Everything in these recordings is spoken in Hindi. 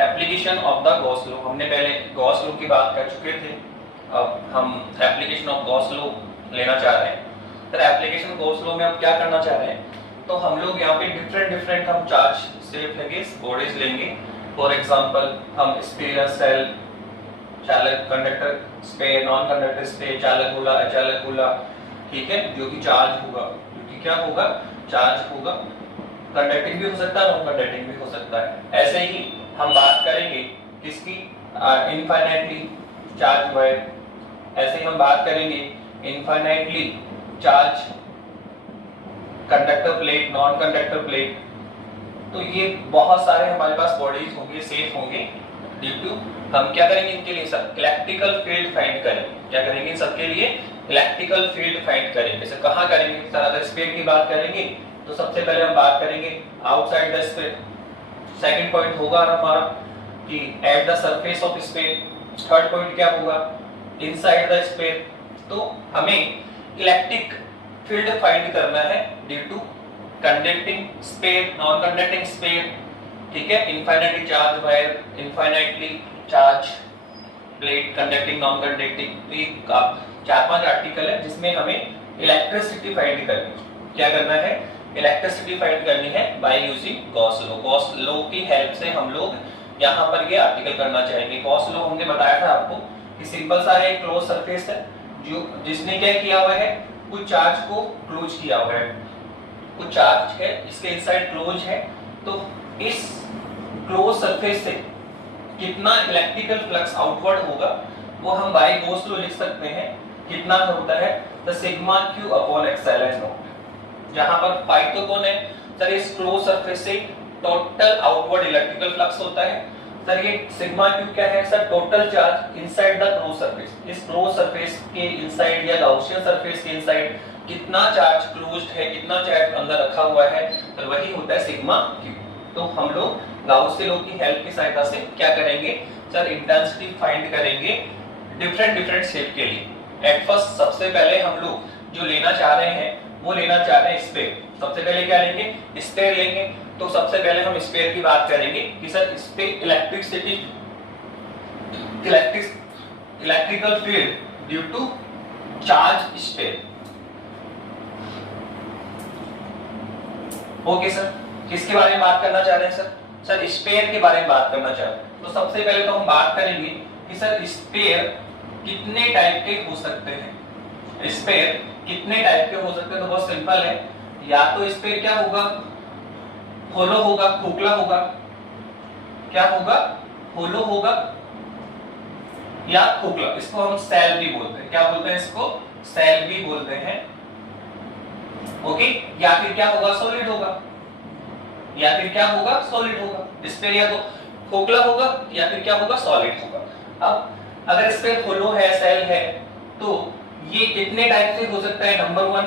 Application of the Gauss law. हमने पहले गॉस लॉ की बात कर चुके थे, अब हम एप्लीकेशन ऑफ गॉस लॉ लेना चाह रहे हैं। तो एप्लीकेशन गॉस लॉ में अब क्या करना चाह रहे हैं, तो हम लोग यहाँ पे डिफरेंट हम चार्ज शेप लेंगे, बॉडीज लेंगे। फॉर एग्जांपल हम स्फीयर, सेल, चालक, conductor, sphere, non conductor sphere, चालक गोला, अचालक गोला, ठीक है, जो कि चार्ज होगा, जो कि क्या होगा, चार्ज होगा। कंडक्टिंग भी हो सकता है, नॉन कंडक्टिंग भी हो सकता है। ऐसे ही हम बात करेंगे किसकी, इनफाइनाइटली चार्ज वायर। ऐसे ही हम बात करेंगे infinitely charge conductor plate, non conductor plate. तो ये बहुत सारे हमारे पास बॉडीज होंगे, सेफ होंगे। ड्यू टू हम क्या करेंगे इनके लिए सब इलेक्ट्रिकल फील्ड फाइंड करेंगे। क्या करेंगे सबके लिए, इलेक्ट्रिकल फील्ड फाइंड करेंगे। जैसे कहाँ करेंगे, सर अगर स्पेयर की बात करेंगे तो सबसे पहले हम बात करेंगे outside the sphere. Second point होगा हमारा कि at the surface of sphere. Third point क्या होगा, इनसाइड द स्पेयर। तो हमें इलेक्ट्रिक फील्ड फाइंड करना है due to conducting sphere, non conducting sphere, ठीक है, infinitely charge wire, infinitely charge plate, conducting, non conducting. तो ये 4-5 आर्टिकल है जिसमें हमें इलेक्ट्रिसिटी फाइंड करनी है। क्या करना है, इलेक्ट्रिसिटी फाइंड करनी है by using Gauss law. Gauss law की हेल्प से हम लोग यहाँ पर ये आर्टिकल करना चाहेंगे। गॉस लॉ हमने बताया था आपको कि सिंपल सा है, क्लोज सरफेस है जो जिसने क्या किया हुआ है, कुछ चार्ज को क्लोज किया हुआ है, कुछ चार्ज है इसके इनसाइड क्लोज है। तो इस क्लोज सरफेस से कितना इलेक्ट्रिकल फ्लक्स आउटवर्ड होगा वो हम बाय गॉस लॉ लिख सकते हैं। कितना होता है, the sigma q upon epsilon naught. जहां पर पाई तो कौन है सर, इस क्लोज सरफेस से टोटल आउटवर्ड इलेक्ट्रिकल फ्लक्स होता है। सर ये सिग्मा q क्या है sir, total charge inside the close surface. इस क्लोज सरफेस के इनसाइड या गाउसियन सरफेस के इनसाइड कितना चार्ज क्लोज्ड है, कितना चार्ज अंदर रखा हुआ है, तो वही होता है सिग्मा q। तो हम लोग गाउस लॉ की हेल्प की सहायता से क्या करेंगे सर, इंटेंसिटी फाइंड करेंगे डिफरेंट शेप के लिए। एट फर्स्ट सबसे पहले हम लोग जो लेना चाह रहे हैं वो लेना चाह रहे हैं स्पेयर। सबसे पहले क्या लेंगे, स्पेयर लेंगे। तो सबसे पहले हम स्पेयर की बात करेंगे कि सर इस पे electricity, electrical field due to charge sphere. Okay sir, किसके बारे में बात करना चाह रहे हैं सर, सर स्पेयर के बारे में बात करना चाह रहे हैं। तो सबसे पहले तो हम बात करेंगे कि सर स्पेयर कितने टाइप के हो सकते हैं। स्पेयर कितने टाइप के हो सकते हैं, तो बहुत सिंपल है, या तो स्पेयर क्या होगा, होलो होगा, खोखला होगा, क्या होगा, होलो होगा या खोखला। इसको हम सेल भी बोलते हैं, क्या बोलते हैं इसको, सेल भी बोलते हैं। ओके, या फिर क्या होगा, सॉलिड होगा, या फिर क्या होगा, सॉलिड होगा। स्पेयर या तो खोखला होगा या फिर क्या होगा, सॉलिड होगा। अब अगर स्पेयर होलो है, सेल है, तो ये कितने टाइप से हो सकता है, नंबर 1,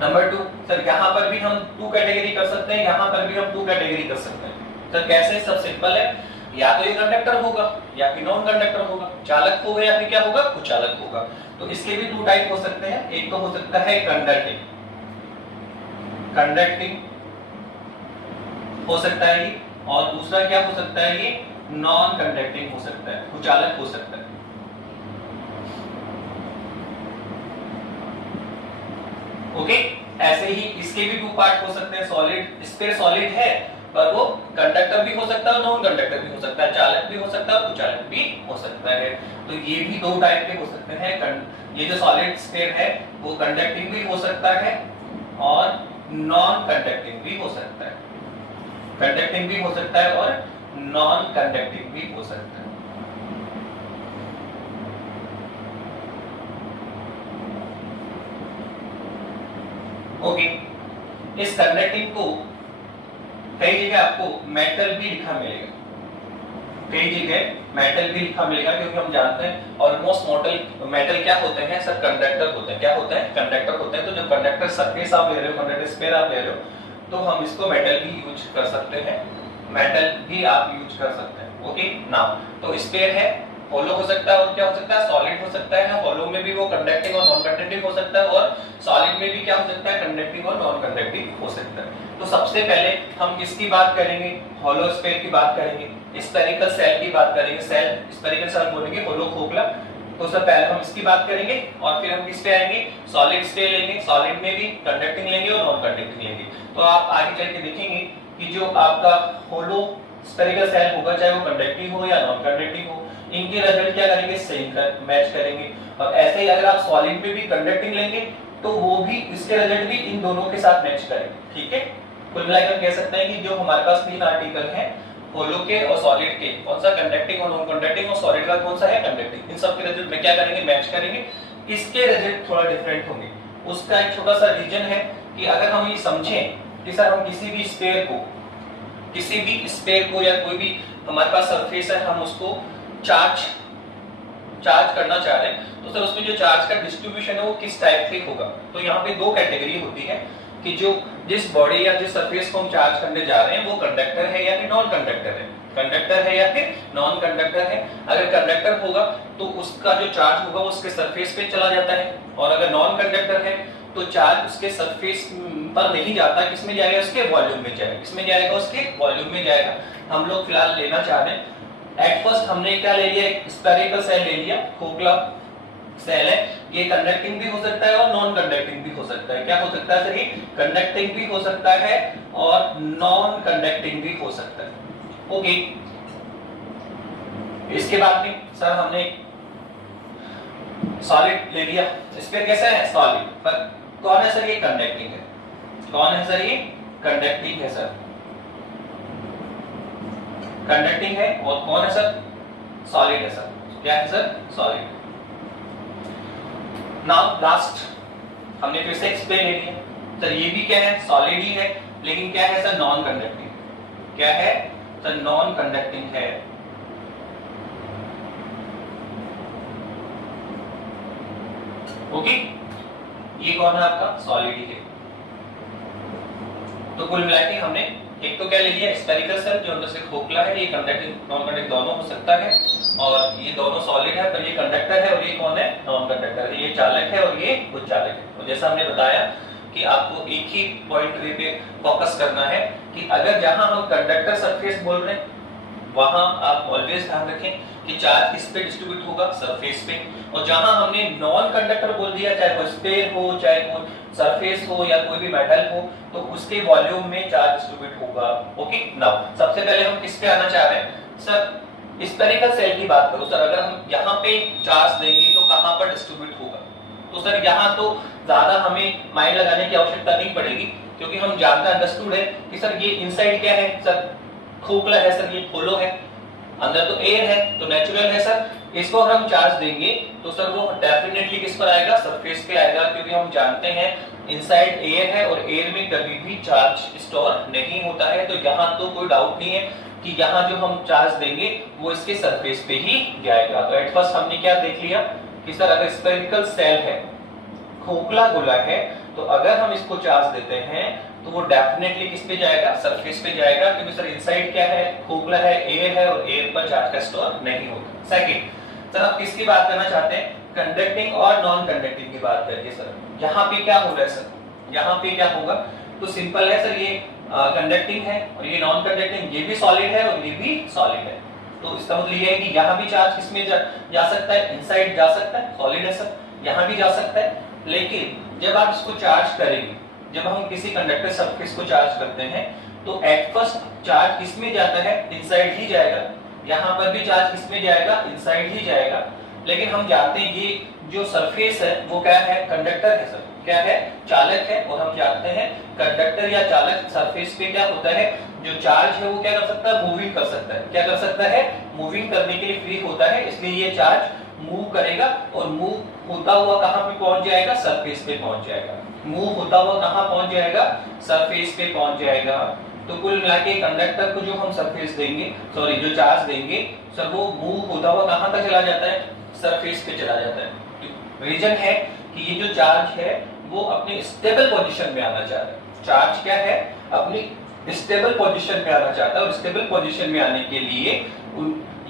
नंबर 2। सर यहाँ पर भी हम 2 कैटेगरी कर सकते हैं, यहाँ पर भी हम 2 कैटेगरी कर सकते हैं। सर कैसे, सब सिंपल है, या तो ये कंडक्टर होगा या फिर नॉन कंडक्टर होगा, चालक होगा या फिर क्या होगा, कुचालक होगा। तो इसके भी 2 टाइप हो सकते हैं। एक तो हो सकता है कंडक्टिंग, कंडक्टिंग हो सकता है ये, और दूसरा क्या हो सकता है, ये नॉन कंडक्टिंग हो सकता है, कुचालक हो सकता है। ओके, ऐसे ही इसके भी 2 पार्ट हो सकते हैं। सॉलिड, स्पेयर सॉलिड है पर वो कंडक्टर भी हो सकता है, नॉन कंडक्टर भी हो सकता है, चालक भी हो सकता है, कुचालक भी हो सकता है। तो ये भी 2 टाइप के हो सकते हैं। ये जो सॉलिड स्पेयर है वो कंडक्टिंग भी हो सकता है और नॉन कंडक्टिंग भी हो सकता है, कंडक्टिंग भी हो सकता है और नॉन कंडक्टिंग भी हो सकता है। ओके, इस कंडक्टिंग को कई जगह आपको मेटल भी लिखा मिलेगा, कई जगह मेटल भी लिखा मिलेगा, क्योंकि हम जानते हैं ऑलमोस्ट मेटल क्या होते हैं सर, कंडक्टर होते हैं। क्या होते हैं, कंडक्टर होते हैं। तो जो कंडक्टर सरफेस आप ले रहे हो, कंडक्टर स्पेयर आप ले रहे हो, तो हम इसको मेटल भी यूज कर सकते हैं, मेटल भी आप यूज कर सकते हैं। ओके नाउ, तो स्पेयर है, होलो हो सकता है और क्या हो सकता है, सॉलिड हो सकता है। होलो में भी वो कंडक्टिंग और नॉन कंडक्टिंग हो सकता है, और सॉलिड में भी क्या हो सकता है, कंडक्टिंग और नॉन कंडक्टिंग हो सकता है। तो सबसे पहले हम किसकी बात करेंगे, होलो स्फीयर की बात करेंगे, स्फेरिकल सेल की बात करेंगे, सेल स्फेरिकल सेल बोलेंगे, होलो खोखला। तो सर पहले हम इसकी बात करेंगे और फिर हम किस पे आएंगे, सॉलिड पे लेंगे, सॉलिड में भी कंडक्टिंग लेंगे और नॉन कंडक्टिंग लेंगे। तो आप आगे चल के देखेंगे कि जो आपका होलो स्फेरिकल सेल होगा, चाहे वो कंडक्टिंग हो या नॉन कंडक्टिंग हो, इनके रिजल्ट क्या करेंगे, सेम मैच करेंगे। और ऐसे ही अगर आप सॉलिड में भी कंडक्टिंग लेंगे तो वो भी इसके रिजल्ट भी इन दोनों के साथ मैच करेंगे, ठीक है। कुल मिलाकर कह सकते हैं कि जो हमारे पास 3 आर्टिकल हैं, होलो के और सॉलिड के, कौन सा कंडक्टिंग और नॉन कंडक्टिंग, और सॉलिड का कौन सा है कंडक्टिंग, इन सब के रिजल्ट में क्या करेंगे, मैच करेंगे। इसके रिजल्ट थोड़ा डिफरेंट होंगे। उसका एक छोटा सा रीजन है कि अगर हम ये समझें कि सर हम किसी भी स्फीयर को या कोई भी हमारे पास सरफेस है, हम उसको चार्ज करना चाह रहे हैं, तो सर उसमें जो चार्ज का डिस्ट्रीब्यूशन है वो किस टाइप से होगा। तो यहाँ पे 2 कैटेगरी होती है कि जो जिस बॉडी या जिस सरफेस को हम चार्ज करने जा रहे हैं वो कंडक्टर है या फिर नॉन कंडक्टर है, कंडक्टर है या फिर नॉन कंडक्टर है। अगर कंडक्टर होगा तो उसका जो चार्ज होगा वो उसके सरफेस पे चला जाता है, और अगर नॉन कंडक्टर है तो चार्ज उसके सरफेस पर नहीं जाता, किसमें जाएगा, उसके वॉल्यूम में जाएगा, किसमें जाएगा, उसके वॉल्यूम में जाएगा। हम लोग फिलहाल लेना चाह रहे हैं, एट फर्स्ट हमने क्या ले लिया, स्फेरिकल सेल ले लिया, खोखला सेल है, ये कंडक्टिंग भी हो सकता है और नॉन कंडक्टिंग भी हो सकता है। क्या हो सकता है सर, ये कंडक्टिंग भी हो सकता है और नॉन कंडक्टिंग भी हो सकता है, ओके। इसके बाद में सर हमने सॉलिड ले लिया, स्फीयर कैसा है, सॉलिड, पर कौन है सर, ये कंडक्टिंग है, कौन है सर, ये कंडक्टिंग है सर, कंडक्टिंग है, और कौन है सर, सॉलिड है सर, क्या है सर, सॉलिड। नाउ लास्ट हमने फिर से एक्सप्लेन ले लिया, सर ये भी क्या है, सॉलिड ही है, लेकिन क्या है सर, नॉन कंडक्टिंग, क्या है सर, नॉन कंडक्टिंग है। ओके, ये कौन है आपका, सॉलिड ही है। तो कुल मिलाकर हमने एक तो क्या ले लिया, स्फेरिकल सेल जो अंदर से खोखला है, ये कंडक्टिंग नॉन कंडक्टिंग दोनों हो सकता है, और ये दोनों सॉलिड है, पर ये कंडक्टर है और ये कौन है, नॉन कंडक्टर है, ये चालक है और ये उच्चालक है। और जैसा हमने बताया कि आपको एक ही पॉइंट पे फोकस करना है कि अगर जहां हम कंडक्टर सरफेस बोल रहे हैं वहां आप ऑलवेज ध्यान रखें कि चार्ज किस पे डिस्ट्रीब्यूट होगा, सरफेस पे। और जहां हमने नॉन कंडक्टर बोल दिया, चाहे वो स्फीयर हो, चाहे वो सरफेस हो या कोई भी मेटल हो, तो उसके वॉल्यूम में चार्ज डिस्ट्रीब्यूट होगा, ओके। नाउ सबसे पहले हम किस पे आना चाह रहे हैं सर, स्फेरिकल सेल की बात करो सर, अगर हम यहाँ पे चार्ज देंगे तो कहां पर डिस्ट्रीब्यूट होगा। तो सर यहाँ तो ज्यादा हमें माइंड लगाने की आवश्यकता नहीं पड़ेगी, क्योंकि हम जानते अंडरस्टूड है कि सर ये इनसाइड क्या है सर, खोखला है सर, ये होलो है, अंदर तो एयर है, तो नेचुरल है सर। इसको अगर हम चार्ज देंगे तो सर वो डेफिनेटली किस पर आएगा, सरफेस पे आएगा, क्योंकि हम जानते हैं इनसाइड एयर है और एयर में कभी भी चार्ज स्टोर नहीं होता है। तो यहाँ तो कोई डाउट नहीं है कि यहाँ जो हम चार्ज देंगे वो इसके सरफेस पे ही जाएगा। तो एट फर्स्ट हमने क्या देख लिया कि सर अगर स्फेरिकल सेल है, खोखला गोला है, तो अगर हम इसको चार्ज देते हैं तो वो डेफिनेटली किस पे जाएगा, सरफेस पे जाएगा, क्योंकि सर इनसाइड क्या है, खोखला है, एयर है, और एयर पर चार्ज का स्टोर नहीं होता। सेकंड सर आप किसकी बात करना चाहते हैं, कंडक्टिंग और नॉन कंडक्टिंग की बात करिए सर। यहाँ पे क्या हो रहा है सर, यहाँ पे क्या होगा, तो सिंपल है सर, ये कंडक्टिंग है और ये नॉन कंडक्टिंग, ये भी सॉलिड है और ये भी सॉलिड है। तो इसका मतलब ये है कि यहाँ भी चार्ज किसमें जा सकता है, इनसाइड जा सकता है, सॉलिड है सर, यहाँ भी जा सकता है। लेकिन जब आप इसको चार्ज करेंगे, जब हम किसी कंडक्टर सरफेस को चार्ज करते हैं तो एट फर्स्ट चार्ज किसमें जाता है, इनसाइड ही जाएगा। यहाँ पर भी चार्ज किसमें जाएगा, इनसाइड ही जाएगा। लेकिन हम जानते हैं ये जो सरफेस है वो क्या है, कंडक्टर है सर, क्या है, चालक है। और हम जानते हैं कंडक्टर या चालक सरफेस पे क्या होता है, जो चार्ज है वो क्या कर सकता है, मूविंग कर सकता है। क्या कर सकता है, मूविंग करने के लिए फ्री होता है, इसलिए ये चार्ज मूव करेगा और मूव होता हुआ कहां पे पहुंच जाएगा, सरफेस पे पहुंच जाएगा। मूव होता हुआ कहां पहुंच जाएगा, सरफेस पे पहुंच जाएगा। तो कुल मिलाके कंडक्टर को जो हम सरफेस देंगे, सॉरी जो चार्ज देंगे सर, वो मूव होता हुआ कहां तक चला जाता है, सरफेस पे चला जाता है। रीजन है कि ये जो चार्ज है वो अपने स्टेबल पोजीशन में आना चाह रहा है। चार्ज क्या है, अपनी स्टेबल पोजीशन में आना चाहता है, और स्टेबल पोजीशन में आने के लिए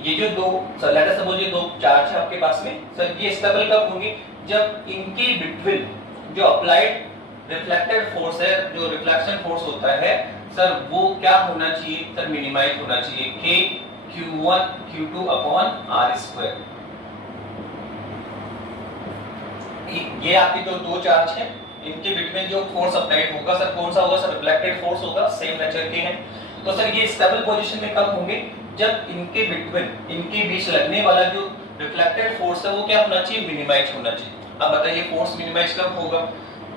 ये जो दो लेट अस सपोज ये दो चार्ज है आपके पास में सर, ये स्टेबल कब होंगे, जब इनके बिटवीन जो अप्लाइड रिफ्लेक्टेड फोर्स है, जो रिफ्लेक्शन फोर्स होता है सर वो क्या होना चाहिए सर, मिनिमाइज होना चाहिए, k q1 q2 upon r square. ये आपके जो दो चार्ज हैं इनके बिटवीन जो फोर्स अप्लाइड होगा सर कौन सा होगा सर, रिफ्लेक्टेड फोर्स होगा, सेम नेचर के हैं। तो सर ये स्टेबल पोजीशन में कब होंगे, जब इनके बिटवीन इनके बीच लगने वाला जो रिफ्लेक्टेड फोर्स है वो क्या होना चाहिए, मिनिमाइज होना चाहिए। अब बताइए फोर्स मिनिमाइज कब होगा,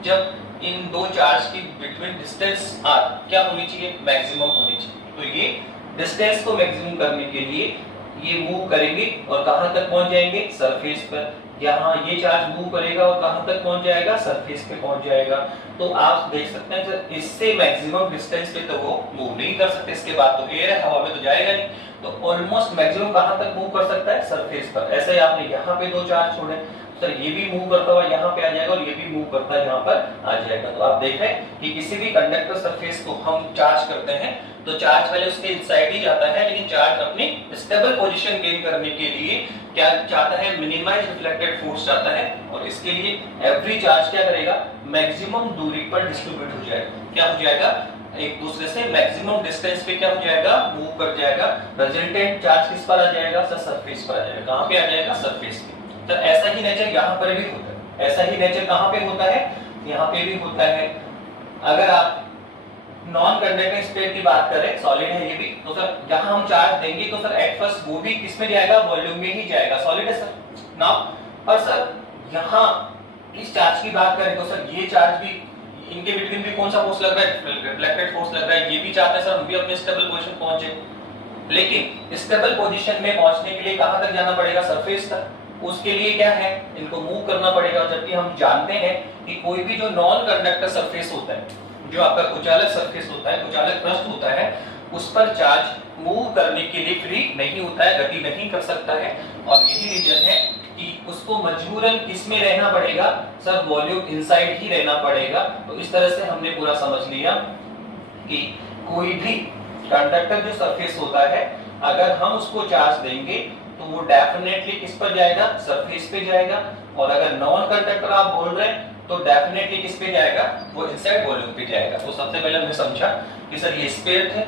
जब इन दो चार्ज की बिटवीन डिस्टेंस r क्या होनी चाहिए, मैक्सिमम होनी चाहिए। तो ये डिस्टेंस को मैक्सिमम करने के लिए ये मूव करेंगे और कहां तक पहुंच जाएंगे, सरफेस पर। यहाँ ये चार्ज मूव करेगा और कहां तक पहुंच जाएगा, सरफेस पे पहुंच जाएगा। तो आप देख सकते हैं सर इससे मैक्सिमम डिस्टेंस पे तो वो मूव नहीं कर सकते, इसके बाद तो एयर है, हवा में तो जाएगा नहीं, तो ऑलमोस्ट मैक्सिमम कहां तक मूव कर सकता है, सरफेस पर। ऐसे ही आपने यहाँ पे दो चार्ज छोड़े सर, ये भी मूव करता हुआ यहाँ पे आ जाएगा और ये भी मूव करता है यहाँ पर आ जाएगा। तो आप देख रहे हैं कि किसी भी कंडक्टर सरफेस को हम चार्ज करते हैं तो चार्ज पहले उसके इनसाइड ही जाता है, लेकिन चार्ज अपनी स्टेबल पोजीशन गेन करने के लिए क्या चाहता है, मिनिमाइज रिफ्लेक्टेड फोर्स चाहता है, और इसके लिए एवरी चार्ज क्या करेगा, मैक्सिमम दूरी पर डिस्ट्रीब्यूट हो जाएगा। क्या हो जाएगा, एक दूसरे से मैक्सिमम डिस्टेंस पे क्या हो जाएगा, मूव कर जाएगा। रिजल्टेंट चार्ज किस पर आ जाएगा सर, सरफेस पर आ जाएगा। कहां पे आ जाएगा, सरफेस पे। तो ऐसा ही नेचर यहाँ पर भी होता है, ऐसा ही नेचर कहां पे होता है, यहाँ पे भी होता है। अगर आप नॉन कंडक्टिंग स्टेट की बात करें, सॉलिड है ये भी, तो सर जहां हम चार्ज देंगे तो सर एट फर्स्ट वो भी किसमें जाएगा, वॉल्यूम में ही जाएगा, सॉलिड है सर नाउ। और सर यहाँ इस चार्ज की बात करें तो सर ये चार्ज भी, इनके बिटवीन भी कौन सा फोर्स लग रहा है, रिफ्लेक्टेड फोर्स लग रहा है। ये भी चाहते हैं सर हम भी अपने स्टेबल पोजीशन पहुंचे, लेकिन स्टेबल पोजीशन में पहुंचने के लिए कहां तक जाना पड़ेगा, सरफेस तक। उसके लिए क्या है, इनको मूव करना पड़ेगा। जबकि हम जानते हैं कि कोई भी जो नॉन कंडक्टर सरफेस होता है, जो आपका कुचालक सरफेस होता है, कुचालक पृष्ठ होता है, उस पर चार्ज मूव करने के लिए फ्री नहीं होता है, गति नहीं कर सकता है। और यही रीजन है कि उसको मजबूरन किसमें रहना पड़ेगा सर, वॉल्यूम इनसाइड ही रहना पड़ेगा। तो इस तरह से हमने पूरा समझ लिया कि कोई भी कंडक्टर जो सरफेस होता है, अगर हम उसको चार्ज देंगे तो वो डेफिनेटली किस पर जाएगा, सरफेस पे जाएगा। और अगर नॉन कंडक्टर आप बोल रहे हैं तो डेफिनेटली किस पे जाएगा, वो इनसाइड वॉल्यूम पे जाएगा। तो सबसे पहले हमने समझा कि सर ये स्फीयर थे,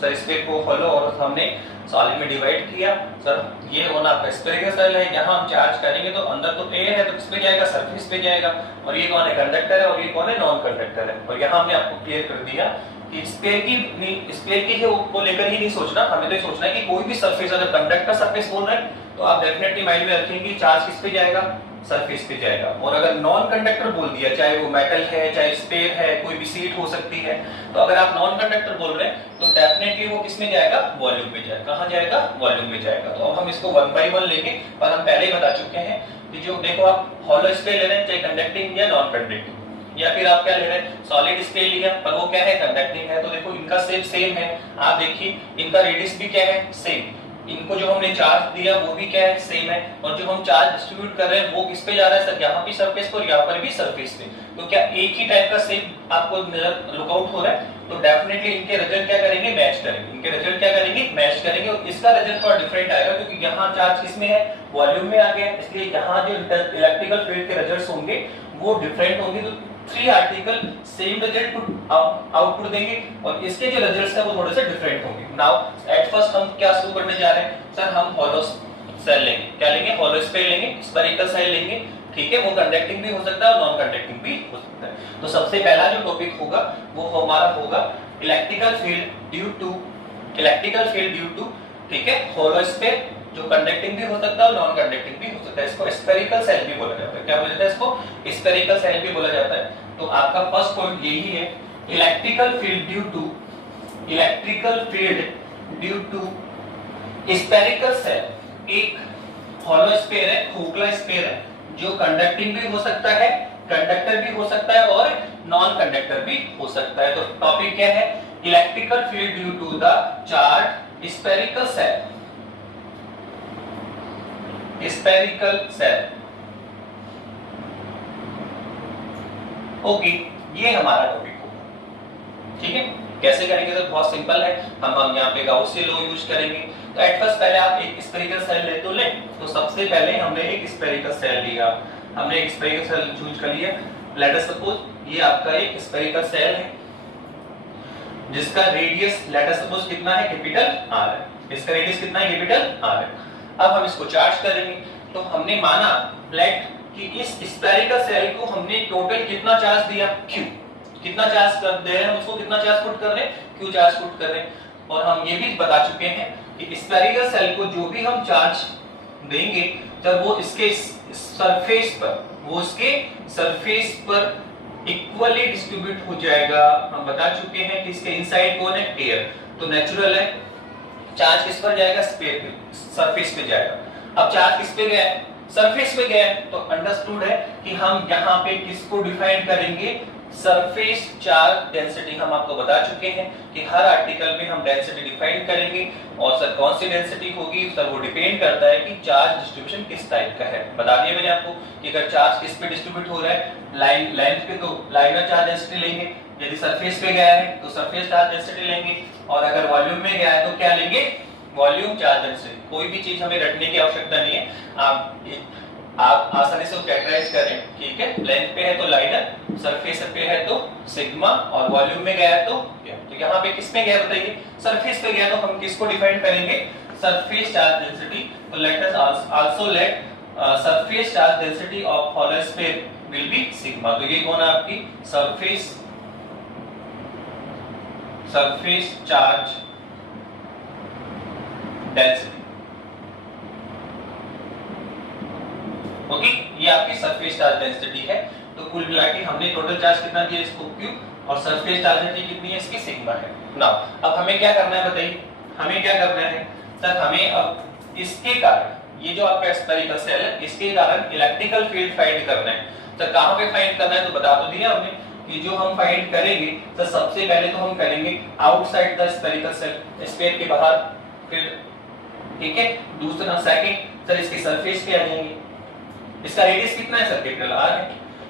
सर स्फीयर को हॉलो और हमने सॉलिड में डिवाइड किया। सर ये होना आपका स्फीयरिकल सेल है, यहाँ हम चार्ज करेंगे तो अंदर तो एयर है तो किस पे जाएगा, सरफेस पे जाएगा। और ये कौन है, कंडक्टर है, और ये कौन है, नॉन कंडक्टर है। और यहाँ हमने आपको क्लियर कर दिया कि स्फीयर की को लेकर ही नहीं सोचना, हमें तो सोचना है कि कोई भी सरफेस, अगर कंडक्टर सरफेस बोल रहे हैं तो आप डेफिनेटली माइंड में रखेंगे चार्ज किस पे जाएगा, सरफेस पे जाएगा। और अगर नॉन कंडक्टर बोल दिया, चाहे वो मेटल है, चाहे स्फीयर है, कोई भी सीट हो सकती है, तो अगर आप नॉन कंडक्टर बोल रहे हैं तो डेफिनेटली वो किस में जाएगा, वॉल्यूम में जाएगा। कहां जाएगा, वॉल्यूम में जाएगा। तो अब हम इसको वन बाय वन लेंगे, पर हम पहले ही बता चुके हैं कि जो देखो आप हॉलो स्फीयर ले रहे हैं, चाहे कंडक्टिंग या नॉन कंडक्टिंग, या फिर आप क्या ले रहे हैं, सॉलिड स्फीयर लिया पर वो क्या है, कंडक्टिंग है। तो देखो इनका शेप सेम है, आप देखिए इनका रेडियस भी क्या है, सेम। इनको जो हमने चार्ज दिया वो भी क्या है, सेम है। और जो हम चार्ज डिस्ट्रीब्यूट कर रहे हैं वो किस पे जा रहा है सर, यहाँ भी सरफेस पर, यहाँ पर भी सरफेस पे। तो क्या एक ही टाइप का शेप आपको लुकआउट हो रहा है, तो डेफिनेटली इनके रिजल्ट क्या करेंगे, मैच करेंगे। इनके रिजल्ट क्या करेंगे, मैच करेंगे। और इसका रिजल्ट थोड़ा डिफरेंट आएगा क्योंकि यहाँ चार्ज किसमें है, वॉल्यूम में आ गया, इसलिए यहाँ जो इलेक्ट्रिकल फील्ड के रिजल्ट्स होंगे वो डिफरेंट होंगे। तो 3 आर्टिकल सेम रिजल्ट आउटपुट देंगे और इसके जो रिजल्ट्स हैं वो थोड़े से डिफरेंट होंगे। नाउ एट फर्स्ट हम क्या शुरू करने जा रहे हैं सर, हम हॉलो सेल लेंगे। क्या लेंगे, हॉलो स्फीयर लेंगे, स्फेरिकल सेल लेंगे, ठीक है। वो कंडक्टिंग भी हो सकता है और नॉन कंडक्टिंग भी हो सकता है। तो सबसे पहला जो टॉपिक होगा वो हमारा होगा इलेक्ट्रिकल फील्ड ड्यू टू ठीक है, हॉलो स्फीयर, जो कंडक्टिंग भी हो सकता है और नॉन कंडक्टिंग भी हो सकता है। इसको स्फेरिकल सेल भी बोला जाता है। क्या बोला जाता है, इसको स्फेरिकल सेल भी बोला जाता है। तो आपका फर्स्ट पॉइंट यही है, electrical field due to spherical shell. एक हॉलो स्फीयर है, खोखला स्फीयर है, जो कंडक्टिंग भी हो सकता है, कंडक्टर भी हो सकता है और नॉन कंडक्टर भी हो सकता है। तो टॉपिक क्या है, electrical field due to the charge spherical shell. Spherical shell, okay, ये हमारा टॉपिक होगा, ठीक है। कैसे करेंगे तो बहुत सिंपल है, हम यहाँ पे गाउसियन लॉ यूज करेंगे। तो एट फर्स्ट पहले आप एक स्फेरिकल सेल ले तो ले, तो सबसे पहले हमने एक स्फेरिकल सेल लिया, हमने एक स्फेरिकल सेल चूज कर लिया। लेट अस सपोज ये आपका एक स्फेरिकल सेल है जिसका रेडियस लेट अस सपोज कितना है, कैपिटल आर है। इसका रेडियस कितना है, कैपिटल आर है। अब हम इसको चार्ज करेंगे। तो हमने माना लेट कि इस स्फेरिकल सेल को हमने टोटल कितना चार्ज दिया, Q। कितना चार्ज कर दे रहे हैं हम उसको, कितना चार्ज पुट कर रहे हैं, Q चार्ज पुट कर रहे हैं। और हम ये भी बता चुके हैं कि स्फेरिकल सेल को जो भी हम चार्ज देंगे जब वो इसके सरफेस पर इक्वली डिस्ट्रीब्यूट हो जाएगा। हम बता चुके हैं कि इसके इनसाइड कौन है, एयर। तो नेचुरल है चार्ज किस पर जाएगा, स्फीयर पे, सरफेस पे जाएगा। अब चार्ज किस पे गया है, सरफेस पे गया है। तो अंडरस्टूड है कि हम यहाँ पे किसको डिफाइन करेंगे, सरफेस चार्ज डेंसिटी। हम आपको बता चुके हैं कि हर आर्टिकल में हम डेंसिटी डिफाइन करेंगे और सर कौन सी डेंसिटी होगी सर वो डिपेंड करता है कि चार्ज डिस्ट्रीब्यूशन किस टाइप का है। बता दिया मैंने आपको कि अगर चार्ज किस पे डिस्ट्रीब्यूट हो रहा है, लाइन लेंथ पे, तो लाइनर चार्ज डेंसिटी लेंगे। यदि सरफेस पे गया है तो सरफेस चार्ज डेंसिटी लेंगे। और अगर वॉल्यूम में गया है तो क्या लेंगे, वॉल्यूम चार्ज डेंसिटी। कोई भी चीज हमें रटने की आवश्यकता नहीं है, आप आसानी से कैटेगराइज करें, ठीक है। लेंथ पे है तो लाइनर, सरफेस पे है तो सिग्मा, और वॉल्यूम में गया है तो क्या। तो यहाँ पे किस में गया बताइए, सरफेस पे गया। तो हम किसको डिफाइन करेंगे, सरफेस चार्ज डेंसिटी। तो let us also let surface charge density of hollow sphere will be sigma. तो ये कौन है आपकी सरफेस चार्ज डेंसिटी। ओके, ये आपकी सरफेस चार्ज डेंसिटी है। तो कुल मिला के हमने टोटल चार्ज कितना दिया इसको, Q, और सरफेस चार्ज डेंसिटी कितनी है इसकी, सिग्मा है। नाउ अब हमें क्या करना है बताइए, हमें क्या करना है सर, हमें अब इसके कारण, ये जो आपका स्फेरिकल सेल है इसके कारण इलेक्ट्रिकल फील्ड फाइंड करना है। सर कहां पे फाइंड करना है, तो बता तो दिया हमने कि जो हम फाइंड करेंगे तो सबसे पहले तो हम करेंगे outside the spherical cell, sphere के बाहर फील्ड, ठीक है। दूसरा सेकंड सर इसके सरफेस पे आ जाएंगे। इसका रेडियस कितना है सर, कैपिटल आर है।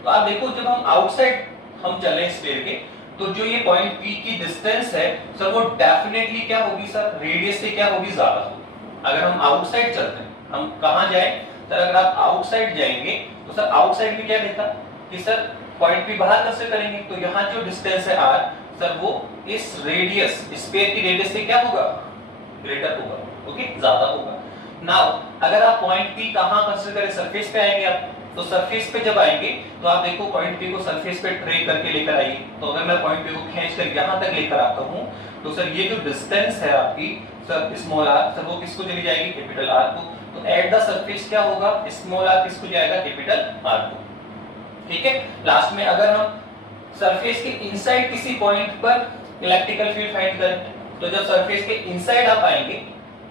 तो आप देखो जब हम आउटसाइड हम चल रहे हैं स्फीयर के, तो जो ये पॉइंट P की डिस्टेंस है सर वो डेफिनेटली क्या होगी सर, रेडियस से क्या होगी, ज्यादा होगी। अगर हम आउटसाइड चलते हैं, हम कहां जाएं सर, अगर आप आउटसाइड जाएंगे तो सर आउटसाइड में क्या देखा कि सर पॉइंट P बाहर कैसे करेंगे, तो यहाँ जो डिस्टेंस है r सर वो इस रेडियस, स्फीयर की रेडियस से क्या होगा, ग्रेटर होगा, ओके, ज्यादा होगा। नाउ अगर आप पॉइंट P कहां कंसीडर करें, सरफेस पे आएंगे आप। तो सरफेस पे जब आएंगे तो आप देखो पॉइंट P को सरफेस पे ट्रेक करके लेकर आइए। तो अगर मैं पॉइंट P को खींचकर यहां तक लेकर आता हूं तो सर ये जो डिस्टेंस है आपकी सर स्मॉल r, सर वो किसको चली जाएगी, कैपिटल R को। तो एट द सरफेस क्या होगा, स्मॉल r किसको जाएगा, कैपिटल R को, ठीक है। लास्ट में अगर हम सरफेस के इनसाइड किसी पॉइंट पर इलेक्ट्रिकल फील्ड फाइंड करें, तो जब सरफेस के इनसाइड आप आएंगे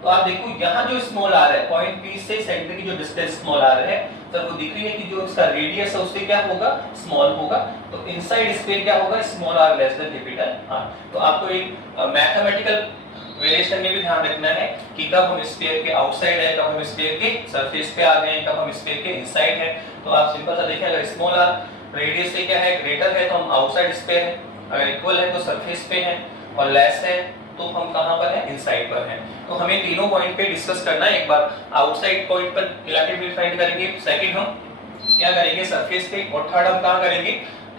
तो आप देखो यहाँ जो स्मॉल r है, पॉइंट P से सेंटर की जो डिस्टेंस स्मॉल r है सर वो दिख रही है कि जो इसका रेडियस है उससे क्या होगा, स्मॉल होगा। तो इनसाइड स्फीयर क्या होगा, small r less than capital R। तो आपको एक मैथमेटिकल वेरिएशन में भी ध्यान रखना है कि कब हम स्फीयर के आउटसाइड है, कब हम स्फीयर के सरफेस पे आ गए हैं, कब हम स्फीयर के इनसाइड है। तो आप सिंपल सा देखें, अगर स्मॉल r रेडियस से क्या है, ग्रेटर है तो हम आउटसाइड स्फीयर है, अगर इक्वल है तो सरफेस पे है, और लेस है तो हम कहां पर है, इनसाइड पर है। तो हमें तीनों पॉइंट पे डिस्कस करना है। एक बार आउटसाइड पॉइंट पर इलेक्ट्रिक फील्ड फाइंड करेंगे, सेकंड हम क्या करेंगे, सरफेस पे, और थर्ड हम कहां करेंगे,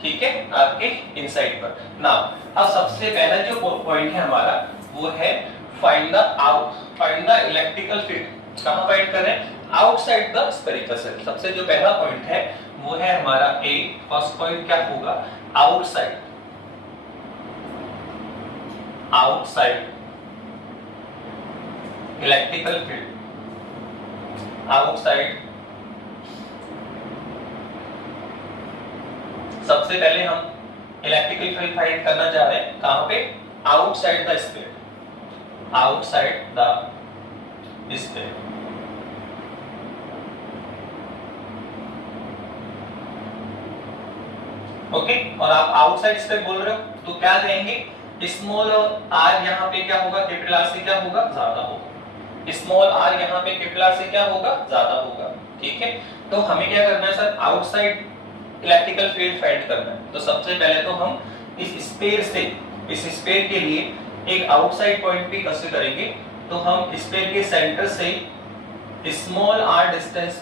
ठीक है, आपके इनसाइड पर। नाउ अब सबसे पहला जो पॉइंट है हमारा वो है फाइंड द इलेक्ट्रिकल फील्ड। कहां फाइंड कर रहे हैं, आउटसाइड द स्फेरिकल सेल। सबसे जो पहला पॉइंट है वो है हमारा ए, फर्स्ट पॉइंट क्या होगा, आउटसाइड इलेक्ट्रिकल फील्ड, आउटसाइड। सबसे पहले हम इलेक्ट्रिकल फील्ड फाइंड करना चाह रहे हैं, कहां पे, outside the sphere, outside the sphere. Okay, और आप आउटसाइड स्फीयर बोल रहे हो तो क्या कहेंगे, स्मॉल r यहाँ पे क्या होगा, कैपिटल R से क्या होगा, ज्यादा होगा। स्मॉल r यहाँ पे कैपिटल R से क्या होगा, ज्यादा होगा, ठीक है। तो हमें क्या करना है sir, outside electrical field find करना है। तो सबसे पहले तो हम इस स्फीयर के लिए एक आउटसाइड पॉइंट भी कंसीडर करेंगे। तो हम स्फीयर के सेंटर से स्मॉल r डिस्टेंस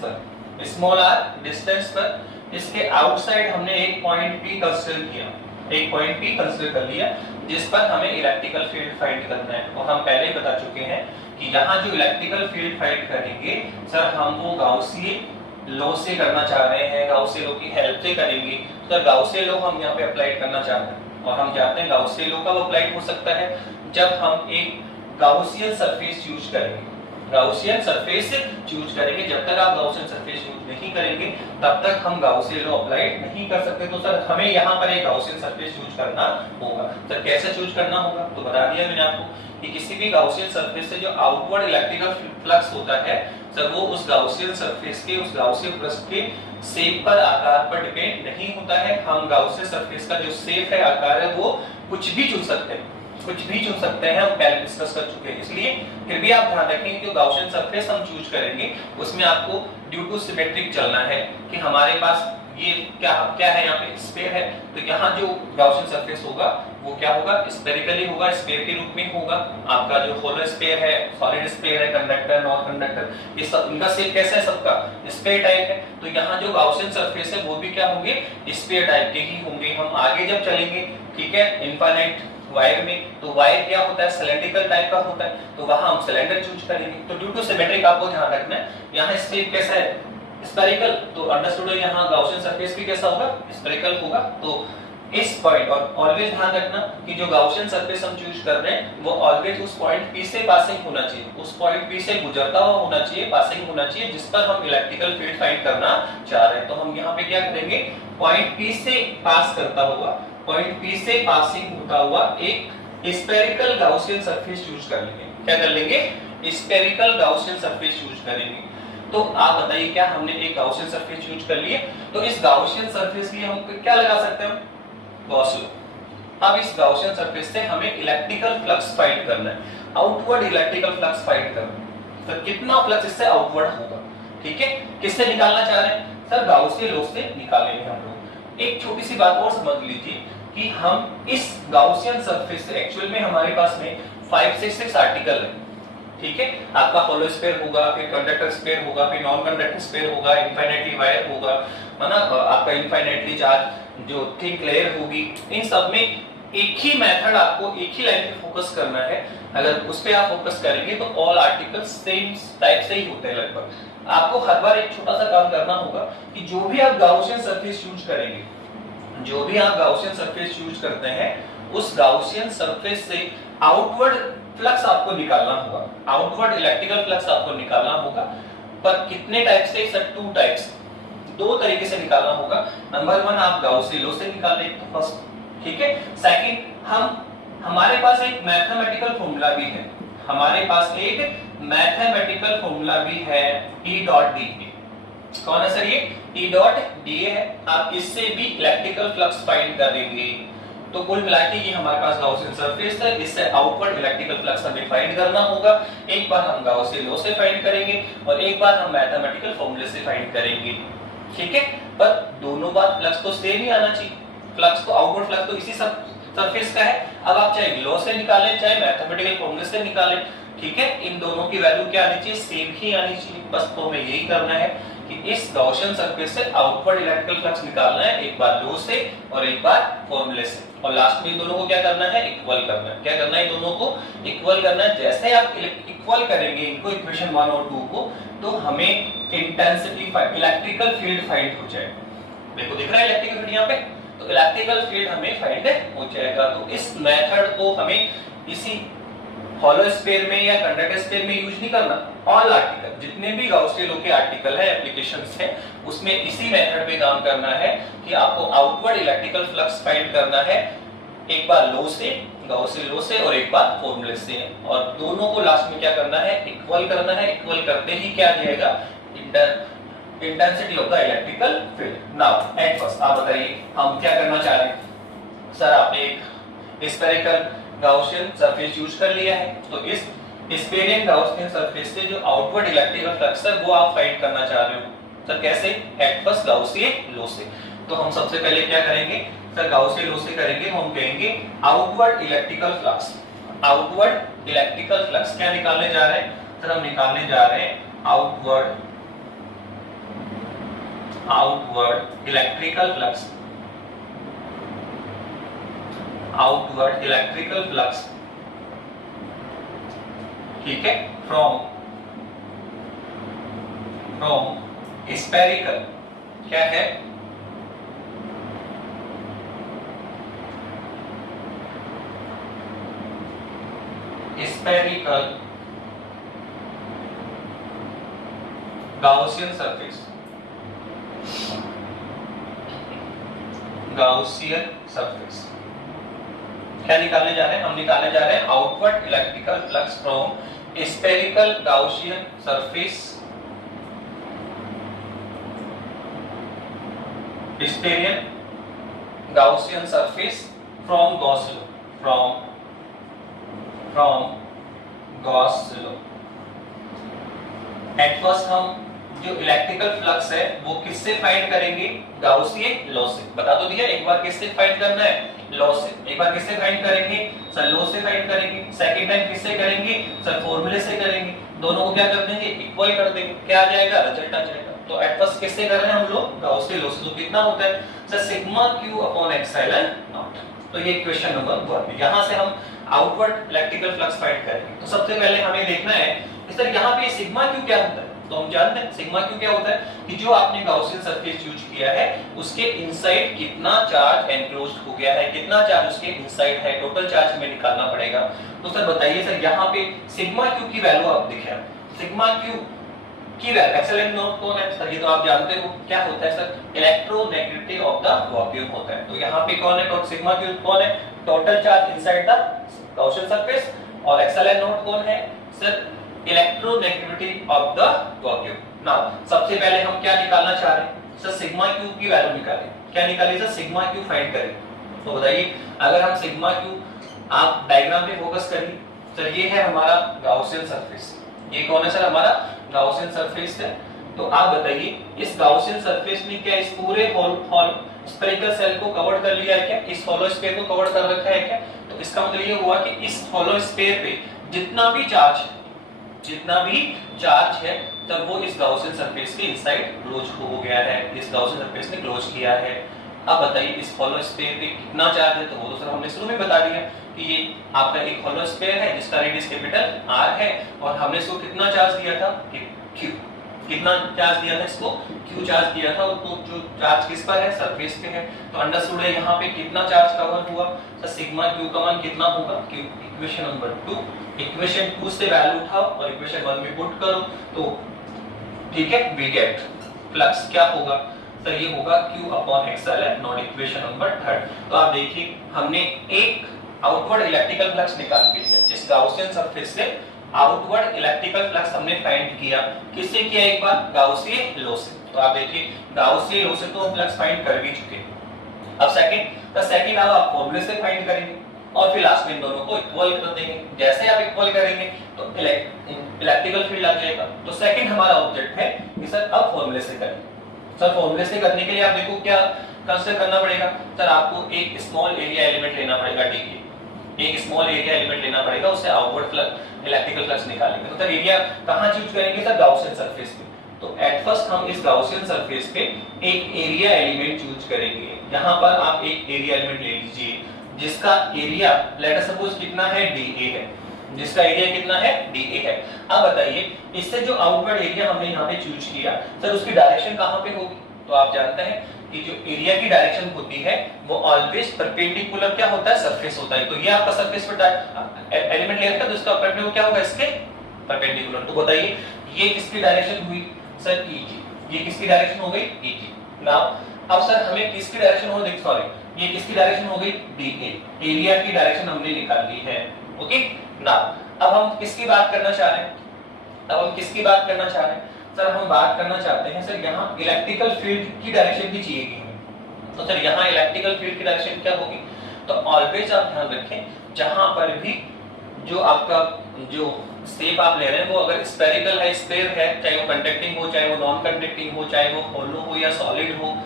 पर इसके आउटसाइड हमने एक पॉइंट P कंसीडर किया, एक पॉइंट P कंसीडर कर लिया जिस पर हमें इलेक्ट्रिकल फील्ड फाइंड करना है। और हम पहले ही बता चुके हैं कि यहाँ जो इलेक्ट्रिकल फील्ड फाइंड करेंगे सर हम वो गाउसी लॉ से करना चाह रहे हैं, गाउसी लॉ की हेल्प से करेंगे। सर गाउसी लॉ हम यहाँ पे अप्लाई करना चाहते हैं और हम जानते हैं गाउसी लॉ कब अप्लाई हो सकता है, जब हम एक गाउसियन सरफेस यूज करेंगे, गाउसियन सरफेस चूज करेंगे। जब तक आप गाउसियन सरफेस यूज नहीं करेंगे तब तक हम गाउसी लॉ अप्लाई नहीं कर सकते। तो सर हमें यहाँ पर एक गाउसियन सरफेस यूज करना होगा। सर कैसे चूज करना होगा, तो बता दिया मैंने आपको कि किसी भी गाउसियन सरफेस से जो आउटवर्ड इलेक्ट्रिकल फ्लक्स होता है सर वो उस गाउसियन सरफेस के, उस गाउसियन पृष्ठ के शेप पर, आकार पर डिपेंड नहीं होता है। हम गाउसियन सरफेस का जो शेप है, आकार है, वो कुछ भी चुन सकते हैं, कुछ भी चुन सकते हैं, हम पहले डिस्कस कर चुके हैं। इसलिए फिर भी आप ध्यान रखें कि गाउसियन सरफेस हम चूज करेंगे उसमें आपको ड्यू टू सिमेट्रिक चलना है कि हमारे पास ये क्या क्या है, यहाँ पे स्फीयर है तो यहाँ जो गाउसियन सरफेस होगा वो क्या होगा, स्फेरिकली होगा, स्फीयर के रूप में होगा। आपका जो होलो स्फीयर है, सॉलिड स्फीयर है, कंडक्टर, नॉन कंडक्टर, ये सब इनका शेप कैसा है, सबका स्फीयर टाइप है। तो यहाँ जो गाउसियन सरफेस है वो भी क्या होंगे, स्फीयर टाइप के ही होंगे। हम आगे जब चलेंगे, ठीक है, इनफाइनाइट वायर में, तो वायर क्या होता है, सिलेंड्रिकल टाइप का होता है, तो वहां हम सिलेंडर चूज करेंगे। तो ड्यू टू सिमेट्रिक आपको ध्यान रखना है, यहाँ शेप कैसा है, स्फेरिकल, तो अंडरस्टूड है यहाँ गाउसियन सरफेस भी कैसा होगा, स्फेरिकल होगा। तो इस पॉइंट, और ऑलवेज ध्यान रखना कि जो गाउसियन सरफेस हम चूज कर रहे हैं वो ऑलवेज उस पॉइंट P से पासिंग होना चाहिए, उस पॉइंट P से गुजरता हुआ होना चाहिए, पासिंग होना चाहिए, जिस पर हम इलेक्ट्रिकल फील्ड फाइंड करना चाह रहे हैं। तो हम यहाँ पे क्या करेंगे, पॉइंट P से पास करता हुआ, पॉइंट P से पासिंग होता हुआ एक स्फेरिकल गाउसियन सरफेस चूज कर लेंगे। क्या कर लेंगे, स्फेरिकल गाउसियन सरफेस चूज करेंगे। तो आप बताइए क्या हमने एक गाउसियन सरफेस चूज कर लिए, तो इस गाउसियन सरफेस के लिए हम क्या लगा सकते हैं, गॉस लॉ। अब इस गाउसियन सरफेस से हमें इलेक्ट्रिकल फ्लक्स फाइंड करना है, आउटवर्ड इलेक्ट्रिकल फ्लक्स फाइंड करना है। तो कितना फ्लक्स इससे आउटवर्ड होगा, ठीक है, किससे निकालना चाह रहे हैं सर, गाउसी लॉ से निकालेंगे हम लोग। एक छोटी सी बात और समझ लीजिए कि हम इस गाउसियन सरफेस से, एक्चुअल में हमारे पास में 5 से 6 आर्टिकल है, ठीक है, आपका होलो स्फीयर होगा, फिर कंडक्टर स्फीयर होगा, फिर नॉन कंडक्टर स्फीयर होगा, इनफाइनाइटली वायर होगा, है ना, आपका इनफाइनाइटली चार्ज जो थिक लेयर होगी। इन सब में एक ही मेथड, आपको एक ही लाइन पे फोकस करना है। अगर उस पे आप फोकस करेंगे तो ऑल आर्टिकल्स सेम टाइप से ही होते हैं लगभग। आपको हर बार एक छोटा सा काम करना होगा कि जो भी आप गाउसियन सरफेस यूज करेंगे, जो भी आप गाउसियन सरफेस यूज करते हैं, उस गाउसियन सरफेस से आउटवर्ड फ्लक्स आपको निकालना होगा, आउटवर्ड इलेक्ट्रिकल फ्लक्स आपको निकालना होगा। पर कितने टाइप से, सर 2 टाइप्स, 2 तरीके से निकालना होगा। नंबर 1 आप गाउसी लॉ से निकालें तो फर्स्ट, ठीक है। सेकंड, हमारे पास एक मैथमेटिकल फॉर्मूला भी है, हमारे पास एक मैथमेटिकल फॉर्मूला भी है, E डॉट डी। कौन है सर ये, E डॉट डी है। आप इससे भी इलेक्ट्रिकल फ्लक्स फाइंड करेंगे। तो कुल मिला के ये हमारे पास गाउसियन सरफेस है, इससे आउटवर्ड इलेक्ट्रिकल फ्लक्स हमें फाइंड करना होगा। एक बार हम गाउसी लॉ से फाइंड करेंगे और एक बार हम मैथमेटिकल फॉर्मूले से फाइंड करेंगे, ठीक है। पर दोनों बार फ्लक्स तो सेम ही आना चाहिए, फ्लक्स तो, आउटवर्ड फ्लक्स तो इसी सब सरफेस का है। अब आप चाहे लॉ से निकालें, चाहे मैथमेटिकल फॉर्मूले से निकालें, ठीक है, इन दोनों की वैल्यू क्या आनी चाहिए, सेम ही आनी चाहिए। बस तो हमें यही करना है कि इस गाउसियन सरफेस से आउटवर्ड इलेक्ट्रिकल फ्लक्स निकालना है, एक बार लॉ से और एक बार फॉर्मूले से, और लास्ट में इन दोनों को क्या करना है, इक्वल करना है। क्या करना है, इन दोनों को इक्वल करना है। जैसे आप इक्वल करेंगे इनको, इक्वेशन 1 और 2 को, तो हमें इंटेंसिटी, इलेक्ट्रिकल फील्ड फाइंड हो जाएगा। देखो दिख रहा है इलेक्ट्रिकल फील्ड यहाँ पे, तो इलेक्ट्रिकल फील्ड हमें फाइंड हो जाएगा। तो इस मेथड को हमें इसी होलो स्फीयर में या कंडक्टर स्फीयर में यूज नहीं करना, ऑल आर्टिकल, जितने भी गाउसी लॉ के आर्टिकल है, एप्लीकेशंस है, उसमें इसी मेथड पे काम करना है कि आपको आउटवर्ड इलेक्ट्रिकल फ्लक्स फाइंड करना है, एक बार लॉ से, गाउसी लॉ से, और एक बार फॉर्मूले से, और दोनों को लास्ट में क्या करना है, इक्वल करना है। इक्वल करते ही क्या आ जाएगा, intensity of the electrical field. Now at first आप बताइए हम क्या करना चाह रहे हैं। सर आपने एक स्फेरिकल गाउसियन सरफेस यूज कर लिया है, तो इस स्फेरिकल गाउसियन सरफेस से जो आउटवर्ड इलेक्ट्रिकल फ्लक्स है वो आप फाइंड करना चाह रहे हो। सर कैसे, एट फर्स्ट गाउसी लॉ से। तो हम सबसे पहले क्या करेंगे सर, गाउसी लॉ से करेंगे, तो हम कहेंगे outward electrical flux. Outward electrical flux क्या निकालने जा रहे हैं सर, हम निकालने जा रहे हैं outward outward electrical flux, outward electrical flux, ठीक है, फ्रॉम स्फेरिकल, क्या है, spherical Gaussian surface, Gaussian surface क्या निकालने जा रहे हैं, हम निकालने जा रहे हैं outward electrical flux from spherical Gaussian surface, spherical Gaussian surface from Gauss law, from Gauss law. At first हम जो इलेक्ट्रिकल फ्लक्स है वो किससे फाइंड करेंगे, गाउसियन लॉ से। बता तो दिया, एक बार किससे फाइंड करना है, लॉ से। एक बार किससे फाइंड करेंगे सर, लॉ से फाइंड करेंगे। सेकंड टाइम किससे करेंगे सर, फॉर्मूले से करेंगे। दोनों को क्या कर देंगे, इक्वल कर देंगे, क्या आ जाएगा, रिजल्ट आ जाएगा। तो एट फर्स्ट किससे कर रहे हैं हम लोग, गाउसियन लॉ से। तो कितना होता है sir, sigma Q upon epsilon not. तो ये क्वेश्चन नंबर 1, यहां से हम आउटवर्ड इलेक्ट्रिकल फ्लक्स फाइंड करेंगे। तो सबसे पहले हमें देखना है सर यहां पे सिग्मा क्यू क्या होता है। तो हम जानते हैं सिग्मा क्यू क्या होता है कि जो आपने गाउसियन सरफेस यूज किया है उसके इनसाइड कितना चार्ज एनक्लोज्ड हो गया है, कितना चार्ज उसके इनसाइड है, टोटल चार्ज हमें निकालना पड़ेगा। तो सर बताइए सर यहाँ पे सिग्मा क्यू की वैल्यू आप दिखे, सिग्मा क्यू की वैल्यू एप्सिलॉन नॉट कौन है सर, ये तो आप जानते हो क्या होता है sir, electronegativity of the vacuum होता है। तो यहाँ पे कौन है, तो सिग्मा क्यू कौन है, total charge inside the Gaussian surface, और एप्सिलॉन नॉट कौन है sir, electronegativity of the vacuum. Now सबसे पहले हम क्या निकालना चाह रहे हैं सर, सिग्मा क्यू की वैल्यू निकालें। क्या निकालिए सर, सिग्मा क्यू फाइंड करें। तो बताइए अगर हम सिग्मा क्यू, आप डायग्राम पे फोकस करिए सर, ये है हमारा गाउसियन सरफेस, ये कौन है सर, हमारा गाउसियन सरफेस है। तो आप बताइए इस गाउसियन सरफेस में क्या इस पूरे स्फेरिकल सेल को कवर कर लिया है क्या, इस होलो स्फीयर को कवर कर रखा है क्या। तो इसका मतलब ये हुआ कि इस होलो स्फीयर पे जितना भी चार्ज है तब वो इस गाउसियन सरफेस के इनसाइड क्लोज हो गया है, इस गाउसियन सरफेस ने क्लोज किया है। अब बताइए इस होलो स्फीयर पे कितना चार्ज है, तो वो तो सर हमने शुरू में बता दिया कि ये आपका एक होलो स्फीयर है जिसका रेडियस कैपिटल r है, और हमने इसको कितना चार्ज दिया था, q। कितना चार्ज दिया था इसको, q चार्ज दिया था। तो जो चार्ज किस पर है, सरफेस पे है। तो अंडरस्टूड है यहाँ पे कितना चार्ज कवर हुआ सर, सिग्मा q का मान कितना होगा, q इक्वेशन नंबर 2, इक्वेशन 2 से वैल्यू उठाओ और इक्वेशन 1 में पुट करो, तो ठीक है वी गेट फ्लक्स क्या होगा सर, ये होगा q upon epsilon not, equation number 3। तो आप देखिए हमने एक आउटवर्ड इलेक्ट्रिकल फ्लक्स निकाल लिया, इस गाउसियन सरफेस से आउटवर्ड इलेक्ट्रिकल फ्लक्स हमने फाइंड किया। किससे किया, एक बार गाउसियन लॉ से। तो आप देखिए गाउसियन लॉ से तो हम फ्लक्स फाइंड कर भी चुके हैं। अब सेकंड अब आप फॉर्मूले से फाइंड करेंगे और फिर लास्ट में इन दोनों को इक्वल कर देंगे। जैसे आप इक्वल करेंगे तो इलेक्ट्रिकल फील्ड आ जाएगा। तो सेकंड हमारा ऑब्जेक्ट है कि सर अब फॉर्मूले से करें। सर फॉर्मूले से करने के लिए आप देखो क्या कंसीडर करना पड़ेगा सर, आपको एक स्मॉल एरिया एलिमेंट लेना पड़ेगा, डी, एक स्मॉल एरिया एलिमेंट लेना पड़ेगा, उससे आउटवर्ड फ्लक्स इलेक्ट्रिकल फ्लक्स निकालेंगे। तो सर एरिया कहां चूज करेंगे सर, गाउसियन सरफेस पे। तो एट फर्स्ट हम इस गाउसियन सरफेस पे एक एरिया एलिमेंट चूज करेंगे। यहां पर आप एक एरिया एलिमेंट ले लीजिए जिसका एरिया लेट अस सपोज कितना है, डीए है, जिसका एरिया कितना है, डीए है। अब बताइए इससे जो आउटवर्ड एरिया हमने यहां पे चूज किया सर, उसकी डायरेक्शन कहां पे होगी। तो आप जानते हैं कि जो एरिया की डायरेक्शन होती है वो ऑलवेज परपेंडिकुलर क्या होता है, सरफेस होता है। तो ये आपका सरफेस पर एलिमेंट ले रखा है तो इसका परपेंडिकुलर क्या होगा, इसके परपेंडिकुलर। तो बताइए ये किसकी डायरेक्शन हुई सर, ईटी। ये किसकी डायरेक्शन हो गई, ईटी। नाउ अब सर हमें किसकी डायरेक्शन हो, देख सॉरी ये किसकी डायरेक्शन हो गई, डीए। एरिया की डायरेक्शन हमने निकाल ली है। ओके नाउ अब हम किसकी बात करना चाह रहे हैं, अब हम किसकी बात करना चाह रहे हैं सर, हम बात करना चाहते हैं सर यहाँ इलेक्ट्रिकल फील्ड की डायरेक्शन भी चाहिए हमें। तो सर यहाँ इलेक्ट्रिकल फील्ड की डायरेक्शन क्या होगी, तो ऑलवेज आप ध्यान रखें जहां पर भी जो आपका जो शेप आप ले रहे हैं वो अगर स्फेरिकल है, स्फीयर है, चाहे वो कंडक्टिंग हो, चाहे वो नॉन कंडक्टिंग हो, चाहे वो होलो हो या सॉलिड हो,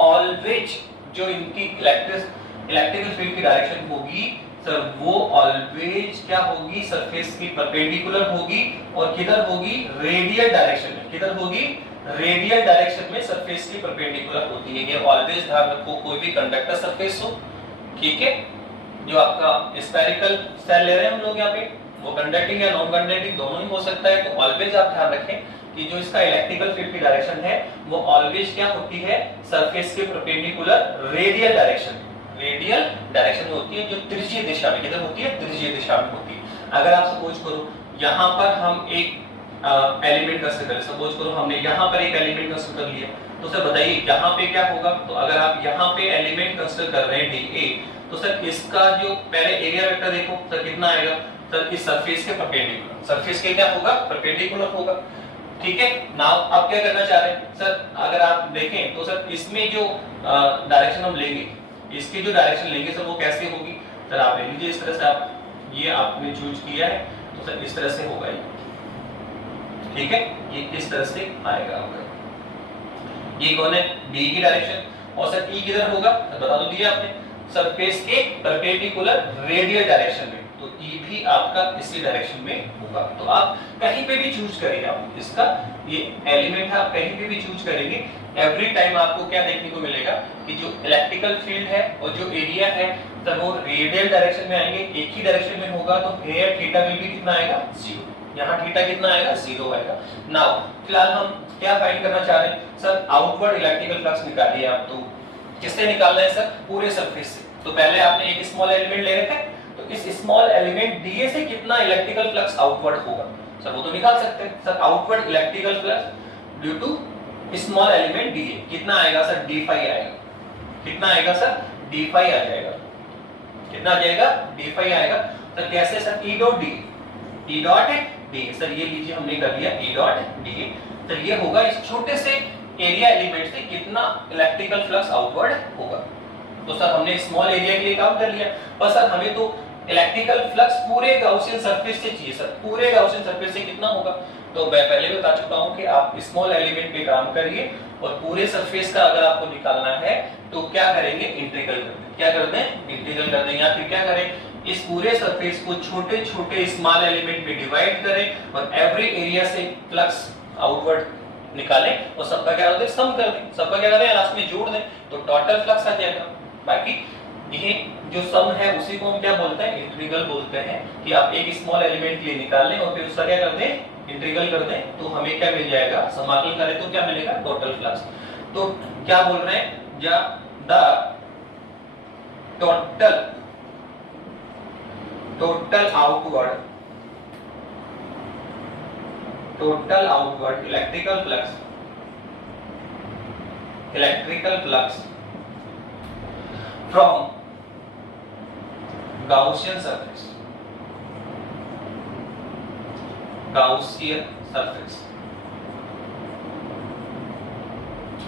ऑलवेज जो इनकी इलेक्ट्रिकल फील्ड की डायरेक्शन होगी सर वो ऑलवेज क्या होगी, सरफेस की परपेंडिकुलर होगी और किधर होगी, रेडियल डायरेक्शन में। किधर होगी, रेडियल डायरेक्शन में सरफेस की परपेंडिकुलर होती है। ये ऑलवेज ध्यान रखो, कोई भी कंडक्टर सरफेस हो, ठीक है, जो आपका स्फेरिकल सेल ले रहे हैं हम लोग यहाँ पे, वो कंडक्टिंग या नॉन कंडक्टिंग दोनों ही हो सकता है। तो ऑलवेज आप ध्यान रखें कि जो इसका इलेक्ट्रिकल फील्ड की डायरेक्शन है वो ऑलवेज क्या होती है, सरफेस के perpendicular radial direction, radial direction में होती है, जो त्रिज्यीय दिशा में, किधर होती है, त्रिज्यीय दिशा में होती है। अगर आप सपोज करो यहाँ पर हम एक एलिमेंट कंसीडर करें, सपोज करो हमने यहाँ पर एक एलिमेंट कंसीडर कर लिया, तो सर बताइए यहाँ पे क्या होगा। तो अगर आप यहाँ पे एलिमेंट कंसीडर कर रहे हैं DA, तो सर इसका जो पहले एरिया वेक्टर देखो सर कितना आएगा, सर इस सरफेस के परपेंडिकुलर, सरफेस के क्या होगा, परपेंडिकुलर होगा, ठीक है। नाउ आप क्या करना चाह रहे हैं सर, अगर आप देखें तो सर इसमें जो डायरेक्शन हम लेंगे, इसकी जो डायरेक्शन लेंगे सर वो कैसे होगी, सर आप ले लीजिए इस तरह से, आप ये आपने चूज किया है तो सर इस तरह से होगा ये, ठीक है, ये इस तरह से आएगा आपका। ये कौन है, डी की डायरेक्शन, और सर ई किधर होगा, बता दो दिया आपने, सरफेस के परपेंडिकुलर रेडियल डायरेक्शन में, तो ई भी आपका इसी डायरेक्शन में होगा। तो आप कहीं पे भी चूज करेंगे, आप इसका ये एलिमेंट है, आप कहीं पे भी चूज करेंगे, एवरी टाइम आपको क्या देखने को मिलेगा कि जो इलेक्ट्रिकल फील्ड है और जो एरिया है तब वो रेडियल डायरेक्शन में आएंगे, एक ही डायरेक्शन में होगा। तो हेयर थीटा विल भी कितना आएगा, 0, यहाँ थीटा कितना आएगा, 0 आएगा। नाउ फिलहाल हम क्या फाइंड करना चाह रहे हैं सर, आउटवर्ड इलेक्ट्रिकल फ्लक्स निकालिए आप। तो किससे निकालना है सर, पूरे सरफेस से। तो पहले आपने एक स्मॉल एलिमेंट ले रखा है, तो इस स्मॉल एलिमेंट डीए से कितना इलेक्ट्रिकल फ्लक्स आउटवर्ड होगा, सर वो तो निकाल सकते हैं। Sir outward electrical flux due to small element DA कितना आएगा सर, d5 आएगा। कितना आएगा सर, d5 आ जाएगा। कितना आ जाएगा, d5 आएगा। सर कैसे sir, e dot d, e dot d, sir ये लीजिए हमने कर लिया e डॉट d। सर ये होगा इस छोटे से एरिया एलिमेंट से कितना इलेक्ट्रिकल फ्लक्स आउटवर्ड होगा। तो सर हमने स्मॉल एरिया के लिए काम कर लिया, पर सर हमें तो इलेक्ट्रिकल फ्लक्स पूरे गाउसियन सरफेस से चाहिए। सर पूरे गाउसियन सरफेस से कितना होगा, तो मैं पहले बता चुका हूं कि आप स्मॉल एलिमेंट पे काम करिए और पूरे सरफेस का अगर आपको निकालना है तो क्या करेंगे, इंटीग्रल कर दें। क्या कर दें, इंटीग्रल कर दें, या फिर क्या करें, इस पूरे सरफेस को छोटे छोटे स्मॉल एलिमेंट में डिवाइड करें और एवरी एरिया से फ्लक्स आउटवर्ड निकालें और सबका क्या होता है, सम कर दें। सबका क्या करें, लास्ट में जोड़ दें तो टोटल फ्लक्स आ जाएगा। बाकी ये जो सम है उसी को हम क्या बोलते हैं, इंटीग्रल बोलते हैं। कि आप एक स्मॉल एलिमेंट के लिए निकाल लें और फिर उसका क्या कर दें, इंटीग्रल कर दें, तो हमें क्या मिल जाएगा, समाकलन करें तो क्या मिलेगा, टोटल फ्लक्स। तो क्या बोल रहे हैं, the total outward electrical flux from Gaussian surface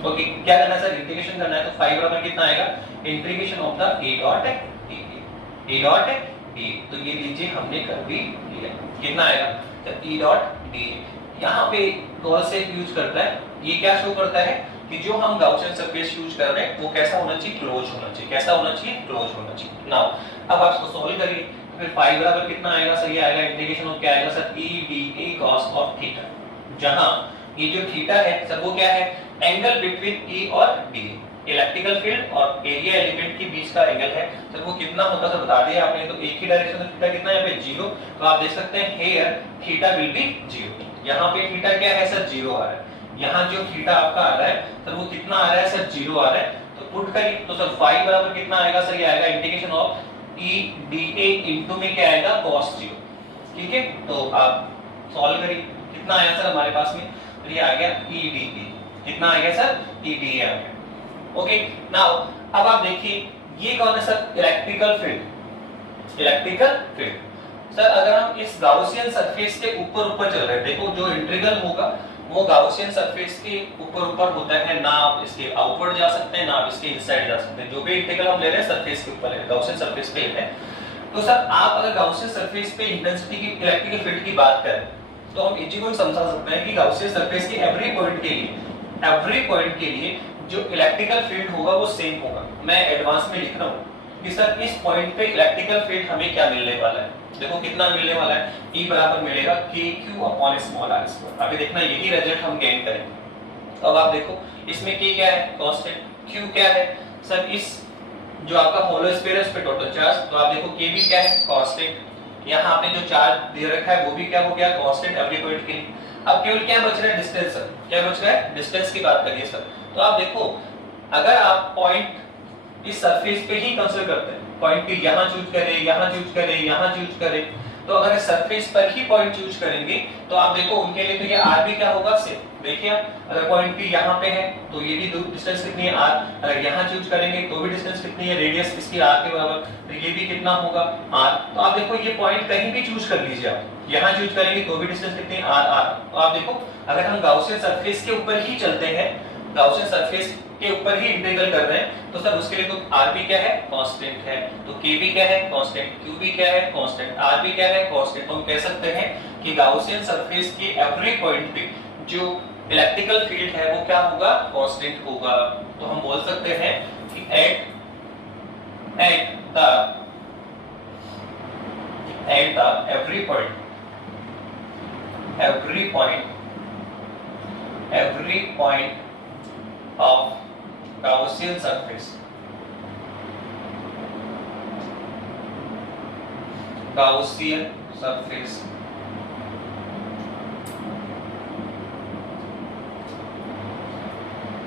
okay. क्या करना है सर, इंटीग्रेशन करना है। तो 5 बराबर कितना आएगा, integration of the A dot D. तो ये लीजिए हमने कर भी लिया। कितना आएगा, तो ई डॉट डी। यहाँ पे गॉस से यूज करता है, ये क्या शो करता है कि जो हम गाउसियन सरफेस यूज कर रहे हैं वो कैसा होना चाहिए, क्लोज होना चाहिए। कैसा होना चाहिए, क्लोज होना चाहिए। नाउ अब आप इसको सॉल्व करिए, फिर 5 बराबर कितना आएगा सर, ये आएगा इंटीग्रेशन ऑफ क्या आएगा sir, e dA cos of theta. जहां ये जो थीटा है सर वो क्या है, एंगल बिटवीन E और D, इलेक्ट्रिकल फील्ड और एरिया एलिमेंट के बीच का एंगल है। सर वो कितना होता है सर बता दिया आपने, तो एक ही डायरेक्शन में थीटा कितना है, यहाँ पे 0। तो आप देख सकते हैं हियर थीटा विल बी 0। यहाँ पे थीटा क्या है सर, 0 आ रहा है। यहाँ जो थीटा आपका आ रहा है सर वो कितना आ रहा है सर, 0 आ रहा है। तो पुट करिए तो सर 5 बराबर कितना आएगा सर, ये आएगा integration of e dA into में क्या आएगा, cos 0। ठीक है, तो आप सॉल्व करिए, कितना आया सर हमारे पास में, तो ये आ गया e dA। कितना आ गया सर, e dA आ गया। ओके, नाउ अब आप देखिए ये कौन है सर, इलेक्ट्रिकल फील्ड। सर अगर हम इस गाउसियन सरफेस के ऊपर चल रहे हैं, देखो जो इंटीग्रल होगा वो गाउसियन सरफेस के ऊपर होता है, ना आप इसके आउटवर्ड जा सकते हैं ना आप इसके इनसाइड जा सकते हैं। जो भी इंटीग्रल हम ले रहे हैं सरफेस के ऊपर है, गाउसियन सरफेस पे है। तो सर आप अगर गाउसियन सरफेस पे इंटेंसिटी की इलेक्ट्रिकल फील्ड की बात करें तो हम इसी को समझा सकते हैं कि गाउसियन सरफेस के एवरी पॉइंट के लिए जो इलेक्ट्रिकल फील्ड होगा वो सेम होगा। मैं एडवांस में लिख रहा हूँ, कि सर इस पॉइंट पे इलेक्ट्रिकल फील्ड हमें क्या मिलने वाला है। देखो कितना मिलने वाला है, E बराबर मिलेगा KQ upon small r square. अभी देखना यही रिजल्ट हम गेन करेंगे। तो अब आप देखो इसमें K क्या है, कांस्टेंट, Q क्या है सर, इस जो आपका होलो स्फीयर है उस पे टोटल चार्ज, तो आप देखो K भी क्या है, कांस्टेंट। यहाँ आपने जो चार्ज दे रखा है वो भी क्या हो गया, कांस्टेंट एवरी पॉइंट के लिए। अब केवल क्या बच रहा है, डिस्टेंस सर, क्या बच रहा है, डिस्टेंस की बात करिए सर। तो आप देखो अगर आप पॉइंट इस सरफेस पे ही कंसीडर करते हैं, पॉइंट पे यहां चूज करें, यहां चूज करें, यहां चूज करें, तो अगर सरफेस पर ही पॉइंट चूज करेंगे तो आप देखो उनके लिए तो ये r भी क्या होगा सेम। देखिए अगर पॉइंट p यहां पे है तो ये भी डिस्टेंस कितनी है r, अगर यहां चूज करेंगे तो भी डिस्टेंस कितनी है, रेडियस इसकी r के बराबर, तो ये भी कितना होगा r। तो आप देखो ये पॉइंट कहीं भी चूज कर लीजिए, आप यहां चूज करेंगे तो भी डिस्टेंस कितनी है r r। तो आप देखो अगर हम गाउसियन सरफेस के ऊपर ही चलते हैं, गाउसियन सरफेस के ऊपर ही इंटीग्रल कर रहे हैं, तो सर उसके लिए तो r भी क्या है, कांस्टेंट है, तो k भी क्या है, कांस्टेंट, q भी क्या है, कांस्टेंट, r भी क्या है, कांस्टेंट। तो हम कह सकते हैं कि गाउसियन सरफेस के एवरी पॉइंट पे जो इलेक्ट्रिकल फील्ड है वो क्या होगा, कांस्टेंट होगा। तो हम बोल सकते हैं कि at the every point of Gaussian surface,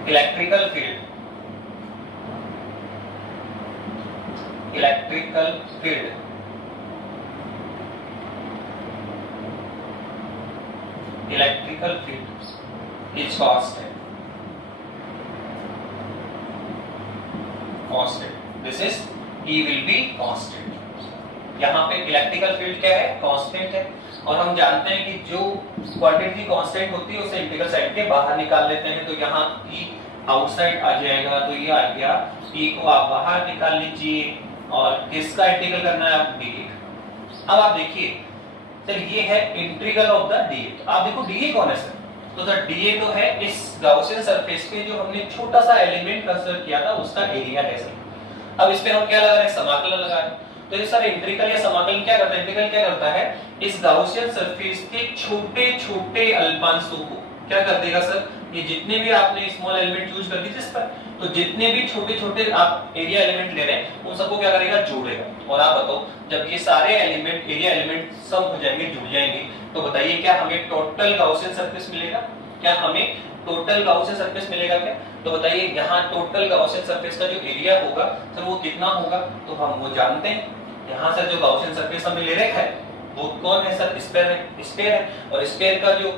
electrical field is constant. This is E will be constant. यहाँ पे इलेक्ट्रिकल फील्ड क्या है, कांस्टेंट है, और हम जानते हैं कि जो क्वांटिटी कांस्टेंट होती है उसे इंटीग्रल साइड के बाहर निकाल लेते हैं। तो यहाँ E आउटसाइड आ जाएगा, तो ये आ गया, E को आप बाहर निकाल लीजिए और किसका इंटीग्रल करना है, आप dA। अब आप देखिए सर ये है इंटीग्रल ऑफ द dA। आप देखो dA कौन है सर, तो सर dA तो है इस गाउसियन सरफेस पे जो हमने छोटा सा एलिमेंट कंसीडर किया था उसका एरिया है सर। अब इस पे हम क्या लगा रहे हैं, समाकलन लगा रहे हैं। तो ये सर इंटीग्रल या समाकलन क्या करता है, इंटीग्रल क्या करता है, इस गाउसियन सरफेस के छोटे छोटे अल्पांशों को क्या कर देगा सर, ये जितने भी आपने स्मॉल एलिमेंट चूज कर दीजिए इस पर, तो जितने भी छोटे छोटे आप एरिया एलिमेंट ले रहे हैं उन सबको क्या करेगा, जोड़ेगा। और आप बताओ जब ये सारे एलिमेंट एरिया एलिमेंट सब हो जाएंगे, जुड़ जाएंगे, तो बताइए क्या हमें टोटल गाउसियन सरफेस मिलेगा, क्या हमें टोटल गाउसियन सरफेस मिलेगा क्या। तो बताइए यहाँ टोटल गाउसियन सरफेस का जो एरिया होगा सर वो कितना होगा, तो हम वो जानते हैं। यहाँ से जो गाउसियन सरफेस हमने ले रखा है वो कौन है सर, स्फीयर है, और स्फीयर का जो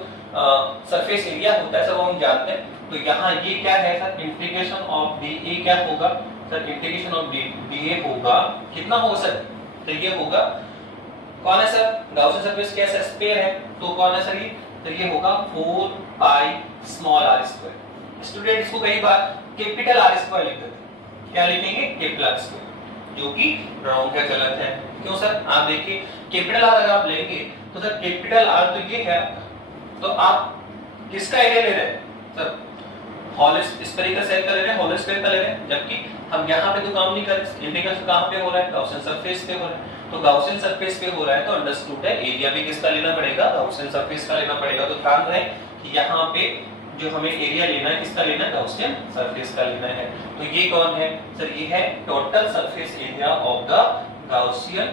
सरफेस एरिया होता है सर वो हम जानते हैं। तो यहाँ ये क्या है सर, इंटीग्रेशन ऑफ dA क्या होगा सर, इंटीग्रेशन ऑफ dA होगा कितना होगा सर, तो ये होगा, कौन है सर, गाउसियन सरफेस कैसा स्फीयर है, तो कौन है सर ये, तो ये होगा 4 pi small r square. Student इसको कई बार कैपिटल R स्क्वायर लिख देते हैं, क्या लिखेंगे, कैपिटल R स्क्वायर, जो कि रॉन्ग है, गलत है। क्यों सर, आप देखिए कैपिटल R अगर आप लेंगे तो सर कैपिटल R तो ये है, तो आप किसका एरिया ले रहे हैं सर, होल स्फीयर का ले रहे हैं, होल स्फीयर का ले रहे हैं, जबकि हम यहाँ पे तो काम नहीं कर रहे, इंटीग्रल कहाँ पे हो रहा है, गाउसियन सरफेस पे हो रहा है। तो गाउसियन सरफेस पे हो रहा है तो अंडरस्टूड है एरिया भी किसका लेना पड़ेगा, गाउसियन सरफेस का लेना पड़ेगा। तो ध्यान रहे कि यहाँ पे जो हमें एरिया लेना है किसका लेना है, गाउसियन सरफेस का लेना है। तो ये कौन है सर, ये है total surface area of the Gaussian,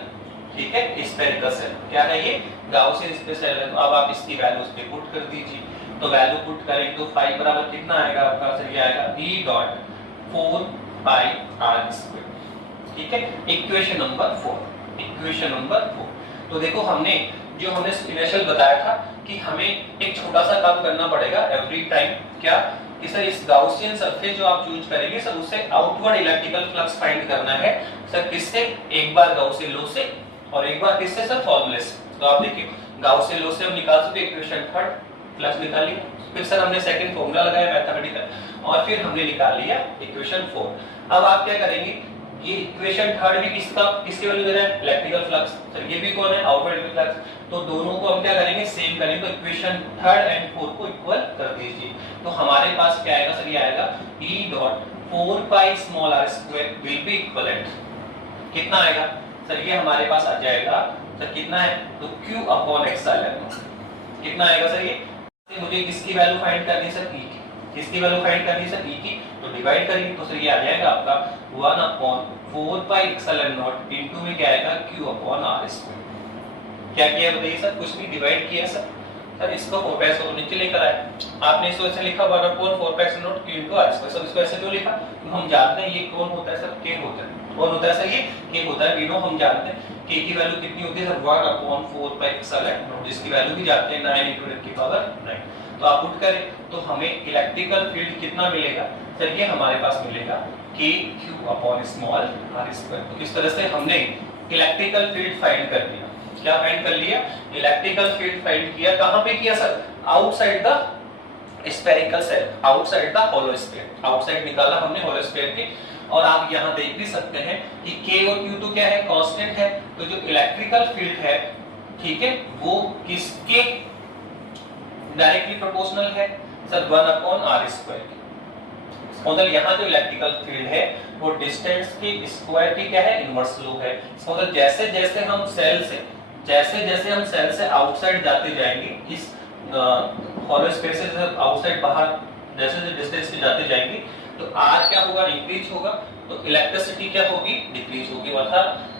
ठीक है, स्फेरिकल सेल। क्या है ये, गाउसियन स्पेशल है। तो अब आप इसकी वैल्यूज पे पुट कर दीजिए, तो वैल्यू पुट करें तो 5 बराबर कितना आएगा आपका सर, ये आएगा E डॉट 4 पाई r स्क्वायर, ठीक है, इक्वेशन नंबर 4, इक्वेशन नंबर 4। तो देखो हमने इनिशियल बताया था कि हमें एक छोटा सा काम करना पड़ेगा एवरी टाइम, क्या कि सर इस गाउसियन सरफेस जो आप चूज करेंगे सर उससे आउटवर्ड इलेक्ट्रिकल फ्लक्स फाइंड करना है सर, किससे, एक बार गाउसियन लॉ से और एक बार किससे सर, फार्मूले से। तो आप देखिए गाउसियन लॉ से हम निकाल सकते हैं इक्वेशन थर्ड, फ्लक्स निकाल लिया, फिर सर हमने सेकंड फार्मूला लगाया मैथमेटिकल, और फिर हमने निकाल लिया इक्वेशन 4। अब आप क्या करेंगे, ये इक्वेशन थर्ड भी किसके वैल्यू दे रहा है, इलेक्ट्रिकल फ्लक्स, सर ये भी कौन है, आउटवर्ड इलेक्ट्रिकल फ्लक्स। तो दोनों को हम क्या करेंगे, सेम करेंगे, तो इक्वेशन थर्ड एंड फोर्थ को इक्वल कर दीजिए। तो हमारे पास क्या आएगा सर, ये आएगा E dot 4 pi small r square will be equivalent, कितना आएगा सर, ये हमारे पास आ जाएगा सर कितना है, तो Q अपॉन एप्सिलॉन नॉट कितना आएगा सर, ये मुझे किसकी वैल्यू फाइंड करनी है सर, E की, किसकी वैल्यू फाइंड करनी है सर, E की, तो डिवाइड करेंगे तो सर ये आ जाएगा आपका 1 upon 4 pi epsilon not into में क्या आएगा Q अपॉन r स्क्वायर। क्या किया बताइए सर, कुछ नहीं डिवाइड किया सर, सर इसको 4 पाई से नीचे लेकर आए, आपने इसको ऐसे लिखा 1 upon 4 pi epsilon not Q into r square. Sir इसको ऐसे क्यों लिखा, तो हम जानते हैं ये कौन होता है सर, K होता है, कौन होता है सर, ये K होता है, वी नो, हम जानते हैं K की वैल्यू कितनी होती है sir 1 upon 4 pi epsilon not, जिसकी वैल्यू भी जानते हैं 9 × 10 की पावर 9। तो आप पुट करें तो हमें इलेक्ट्रिकल फील्ड कितना मिलेगा सर, ये हमारे पास मिलेगा KQ upon small r square. तो इस तरह से हमने इलेक्ट्रिकल फील्ड फाइंड कर लिया, क्या फाइंड कर लिया, इलेक्ट्रिकल फील्ड फाइंड किया, कहां पे किया sir, outside the spherical shell, outside the hollow sphere, outside निकाला हमने होलो स्फीयर के। और आप यहां देख भी सकते हैं कि K और Q तो क्या है, कांस्टेंट है, तो जो इलेक्ट्रिकल फील्ड है ठीक है वो किसके डायरेक्टली प्रोपोर्शनल है सर, 1 अपॉन r स्क्वायर। मतलब यहाँ जो इलेक्ट्रिकल फील्ड है वो डिस्टेंस के स्क्वायर की क्या है, इनवर्स लो है। मतलब जैसे जैसे हम सेल से आउटसाइड जाते जाएंगे, इस होलो स्पेस से आउटसाइड बाहर जैसे जैसे डिस्टेंस पे जाते जाएंगे तो r क्या होगा, इंक्रीज होगा, तो इलेक्ट्रिसिटी क्या होगी, डिक्रीज होगी। मतलब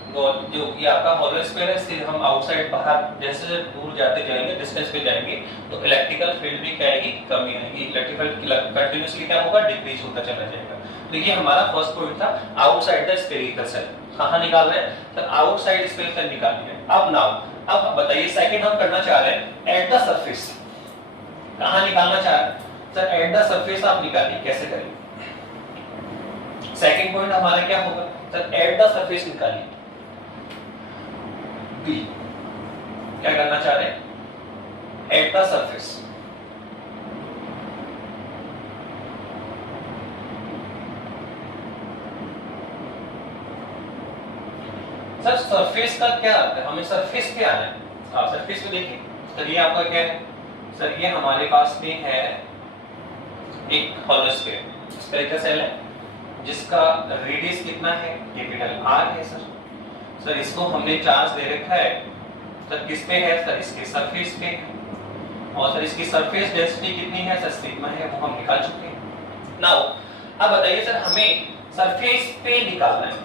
जो ये आपका होलो स्फीयर है, इससे हम आउटसाइड बाहर जैसे जैसे दूर जाते जाएंगे, डिस्टेंस पे जाएंगे, तो इलेक्ट्रिकल फील्ड भी क्या आएगी, कमी आएगी, इलेक्ट्रिकल कंटीन्यूअसली क्या होगा, डिक्रीज होता चला जाएगा। तो ये हमारा फर्स्ट पॉइंट था, आउटसाइड द स्फेरिकल सेल। कहां निकाल रहे हैं, तो आउटसाइड स्फेरिकल सेल निकाल रहे हैं। अब नाउ अब बताइए सेकंड हम करना चाह रहे हैं एट द सरफेस। कहां निकालना चाह रहे हैं सर, एट द सरफेस आप निकालिए, कैसे करेंगे, सेकंड पॉइंट हमारा क्या होगा सर, एट द सरफेस निकालिए। बी क्या करना चाह रहे हैं, eight the surface. Sir surface का क्या आता है, हमें सरफेस पे आना है, आप सरफेस पे देखिए सर, ये आपका क्या है सर, ये हमारे पास में है एक होलो स्फीयर, स्फेरिकल सेल है जिसका रेडियस कितना है, कैपिटल R है सर। सर इसको हमने चार्ज दे रखा है सर, किस पे है सर, इसके सरफेस पे, और सर इसकी सरफेस डेंसिटी कितनी है सर, सिग्मा है, वो हम निकाल चुके हैं। नाउ अब बताइए सर, हमें सरफेस पे निकालना है।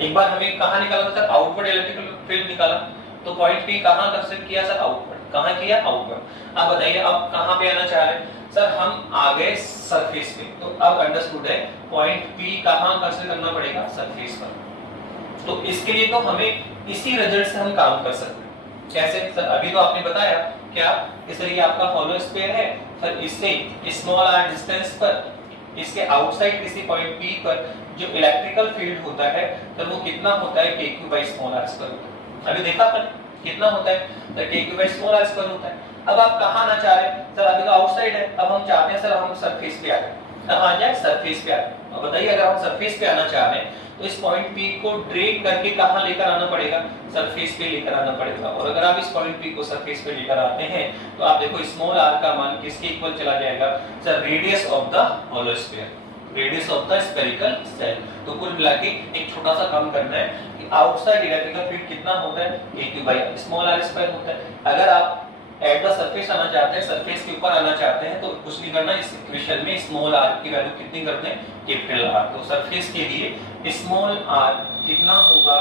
एक बार हमें कहां निकाला सर, आउटवर्ड इलेक्ट्रिकल फील्ड निकाला, तो पॉइंट P कहां कंसीडर किया सर, आउटवर्ड, कहां किया, आउटवर्ड। अब बताइए अब कहां पे आना चाह रहे हैं सर, हम आ गए सरफेस पे, तो अब अंडरस्टूड है पॉइंट P कहां कंसीडर करना पड़ेगा, सरफेस पर। तो इसके लिए तो हमें इसी रिजल्ट से हम काम कर सकते हैं। कैसे सर, अभी तो आपने बताया क्या, इसलिए आपका होलो स्फीयर है सर, इससे स्मॉल r डिस्टेंस पर, इसके आउटसाइड किसी पॉइंट P पर जो इलेक्ट्रिकल फील्ड होता है तो वो कितना होता है, KQ/r स्क्वायर होता है। अभी देखा अपन कितना होता है, तो KQ/r स्क्वायर होता है। अब आप कहां आना चाह रहे हैं सर, अभी तो आउटसाइड है, अब हम चाहते हैं सर हम सरफेस पे आ जाए, कहां आ जाए, सरफेस पे आ जाए। अब बताइए अगर हम सरफेस पे आना चाह रहे हैं तो इस पॉइंट P को ड्रैग करके कहां लेकर आना पड़ेगा, सरफेस पे लेकर आना पड़ेगा। और अगर आप इस पॉइंट P को सरफेस पे लेकर आते हैं तो आप देखो स्मॉल r का मान किसके इक्वल चला जाएगा sir, radius of the hollow sphere, radius of the spherical shell. तो कुल मिला के एक छोटा सा काम करना है कि आउटसाइड इलेक्ट्रिकल फील्ड कितना होता है, KQ स्मॉल r स्क्वायर होता है। अगर आप एट द सरफेस आना चाहते हैं, सरफेस के ऊपर आना चाहते हैं, तो कुछ नहीं करना, इस इक्वेशन में स्मॉल r की वैल्यू कितनी करते हैं, कैपिटल R। तो सरफेस के लिए स्मॉल r कितना होगा,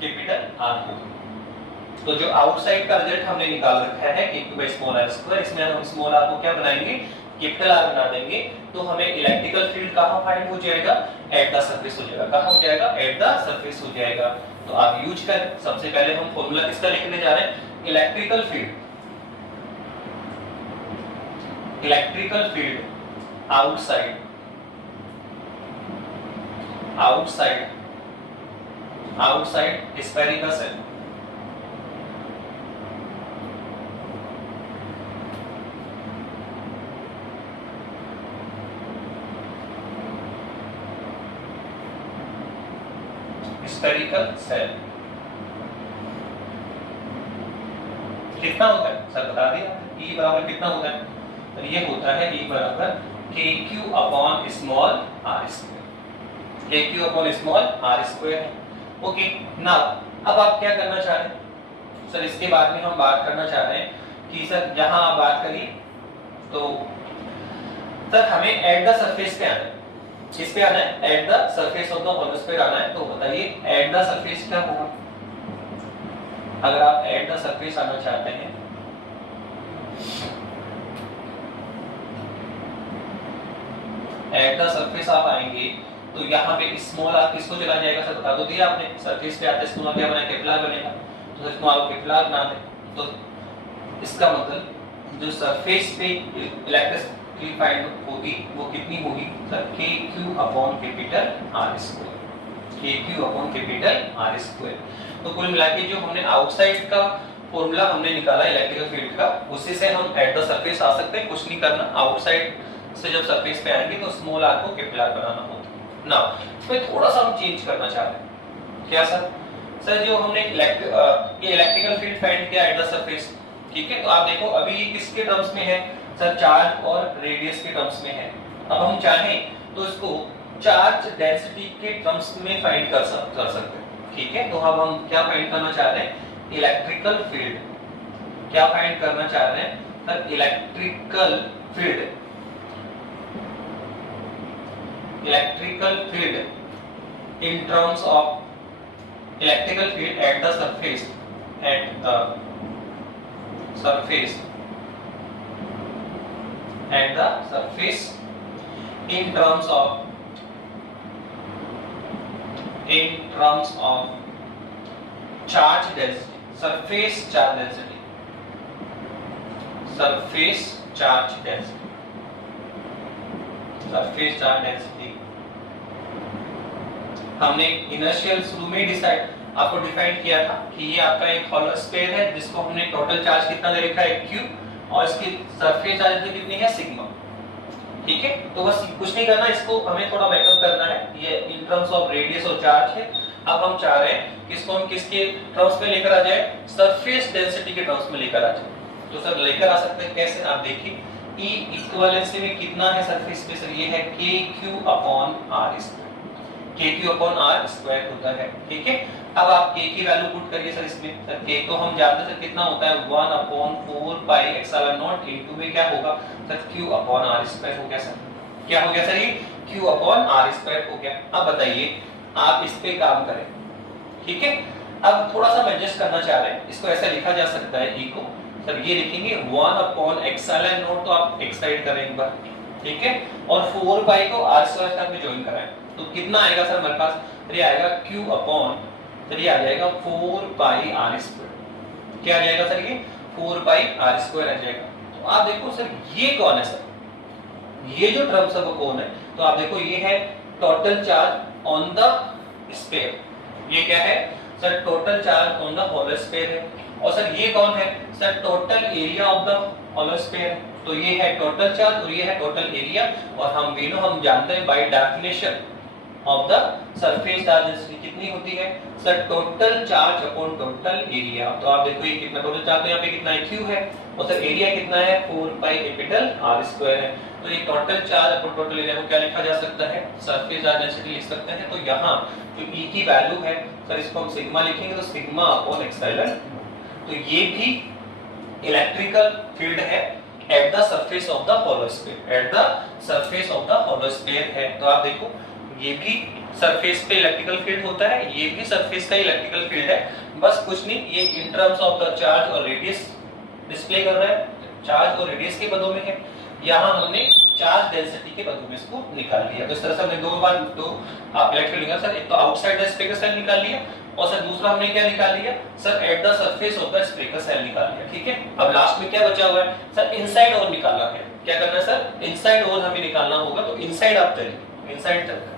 कैपिटल R होगा। तो जो आउटसाइड का रिजल्ट हमने निकाल रखा है KQ स्मॉल r स्क्वायर, इसमें हम स्मॉल r को क्या बनाएंगे, कैपिटल R बना देंगे, तो हमें इलेक्ट्रिकल फील्ड कहां फाइंड हो जाएगा, एट द सरफेस हो जाएगा। कहां हो जाएगा, एट द सरफेस हो जाएगा। तो आप यूज करें, सबसे पहले हम फॉर्मूला किसका लिखने जा रहे हैं, electrical field, electrical field outside spherical shell, spherical cell कितना होता है सर, बता दिया, E बराबर कितना होता है, तो ये होता है E बराबर KQ upon small r square. KQ upon small r square है। ओके, नाउ अब आप क्या करना चाह रहे हैं सर? इसके बाद में हम बात करना चाह रहे हैं कि सर यहाँ आप बात करिए तो सर हमें एट द सरफेस पे आना है। किस पे आना है? At the surface of the whole square आना है। तो बताइए एट द सरफेस क्या होगा? अगर आप एट द सरफेस आना चाहते हैं एट द सरफेस आप आएंगे तो यहाँ पे स्मॉल आर किसको चला जाएगा सर? बता दो दिया आपने, सरफेस पे आते स्मॉल क्या बना? कैपिटल बनेगा। तो स्मॉल कैपिटल बना दे तो इसका मतलब जो सरफेस पे इलेक्ट्रिसिटी फाइंड होगी वो कितनी होगी sir? KQ upon capital R square. KQ upon capital R square. तो कुल मिला के जो हमने आउटसाइड का फॉर्मूला हमने निकाला इलेक्ट्रिकल फील्ड का, उसी से हम एट द सरफेस आ सकते हैं। कुछ नहीं करना, आउटसाइड से जब सरफेस पे आएंगे तो स्मॉल आर को कैपिटल आर बनाना होता है ना। इसमें थोड़ा सा हम चेंज करना चाह रहे हैं। क्या सर? सर जो हमने ये इलेक्ट्रिकल फील्ड फाइंड किया एट द सरफेस, ठीक है, तो आप देखो अभी ये किसके टर्म्स में है सर? चार्ज और रेडियस के टर्म्स में है। अब हम चाहें तो इसको चार्ज डेंसिटी के टर्म्स में फाइंड कर सकते हैं, ठीक है। तो अब हम क्या फाइंड करना चाह रहे हैं? Electrical field. क्या फाइंड करना चाह रहे हैं sir? Electrical field. Electrical field in terms of electrical field at the surface in terms of charge density, surface charge density, surface charge density, surface charge density। हमने इनर्शियल शुरू में डिसाइड आपको डिफाइन किया था कि ये आपका एक हॉलो स्फीयर है जिसको हमने टोटल चार्ज कितना दे रखा है? Q, और इसकी सरफेस चार्ज कितनी है? सिग्मा, ठीक है। तो बस कुछ नहीं करना, इसको हमें थोड़ा बैकअप करना है। ये इन टर्म्स ऑफ रेडियस और चार्ज है। अब हम चाह रहे हैं कि इसको हम किसके टर्म्स में लेकर आ जाए? सरफेस डेंसिटी के टर्म्स में लेकर आ जाए। तो सर लेकर आ सकते हैं कैसे? आप देखिए E इक्विवेलेंसी में कितना है सरफेस पे सर? ये है KQ upon R square. KQ upon R square होता है, ठीक है। अब आप K की वैल्यू पुट करिए सर इसमें। सर K तो हम जानते हैं सर कितना होता है? 1 upon 4 pi epsilon not into में क्या होगा sir? Q upon R square हो गया सर। क्या हो गया सर? ये Q अपॉन R स्क्वायर हो गया। अब बताइए आप इस पे काम करें, ठीक है। अब थोड़ा सा मैं एडजस्ट करना चाह रहे हैं, इसको ऐसा लिखा जा सकता है E को सर ये लिखेंगे 1 अपॉन एप्सिलॉन नॉट, तो आप एक साइड करें एक बार, ठीक है, और 4 पाई को R स्क्वायर साथ में ज्वाइन कराएं तो कितना आएगा सर हमारे पास? ये आएगा Q अपॉन सर ये आ जाएगा 4 पाई R स्क्वायर। क्या आ जाएगा सर? ये 4 पाई R स्क्वायर आ जाएगा। तो आप देखो सर ये कौन है सर? ये जो टर्म सब कौन है? तो आप देखो ये है total charge on the sphere. ये क्या है sir? Total charge on the hollow sphere है। और सर ये कौन है sir? Total area of the hollow sphere. तो ये है टोटल चार्ज और ये है टोटल एरिया। और हम जानते हैं by definition of the surface charge density कितनी होती है sir? Total charge upon total area. तो आप देखो ये कितना टोटल चार्ज, तो यहाँ पे कितना है? Q है, और सर एरिया कितना है? 4 पाई कैपिटल R स्क्वायर है। तो ये total charge upon total area को क्या लिखा जा सकता है? सरफेस चार्ज डेंसिटी लिख सकते हैं। तो यहाँ जो E की वैल्यू है सर इसको हम सिग्मा लिखेंगे, तो सिग्मा अपॉन एप्सिलॉन। तो ये भी इलेक्ट्रिकल फील्ड है at the surface of the hollow sphere, at the surface of the hollow sphere है। तो आप देखो ये भी सरफेस पे इलेक्ट्रिकल फील्ड होता है, ये भी सरफेस का इलेक्ट्रिकल फील्ड है। बस कुछ नहीं, ये in terms of the charge और रेडियस डिस्प्ले कर रहा है, चार्ज और रेडियस के पदों में है। यहाँ हमने चार्ज डेंसिटी के पदों में इसको निकाल लिया। तो इस तरह से हमने दो आप इलेक्ट्रिकल निकाल सर, एक तो आउटसाइड द स्फीयर सेल निकाल लिया, और सर दूसरा हमने क्या निकाल लिया sir? At the surface of the sphere सेल निकाल लिया, ठीक है। अब लास्ट में क्या बचा हुआ है सर? इनसाइड और निकालना है। क्या करना है सर? इनसाइड और हमें निकालना होगा। तो इनसाइड आप चलिए, इनसाइड चलते हैं।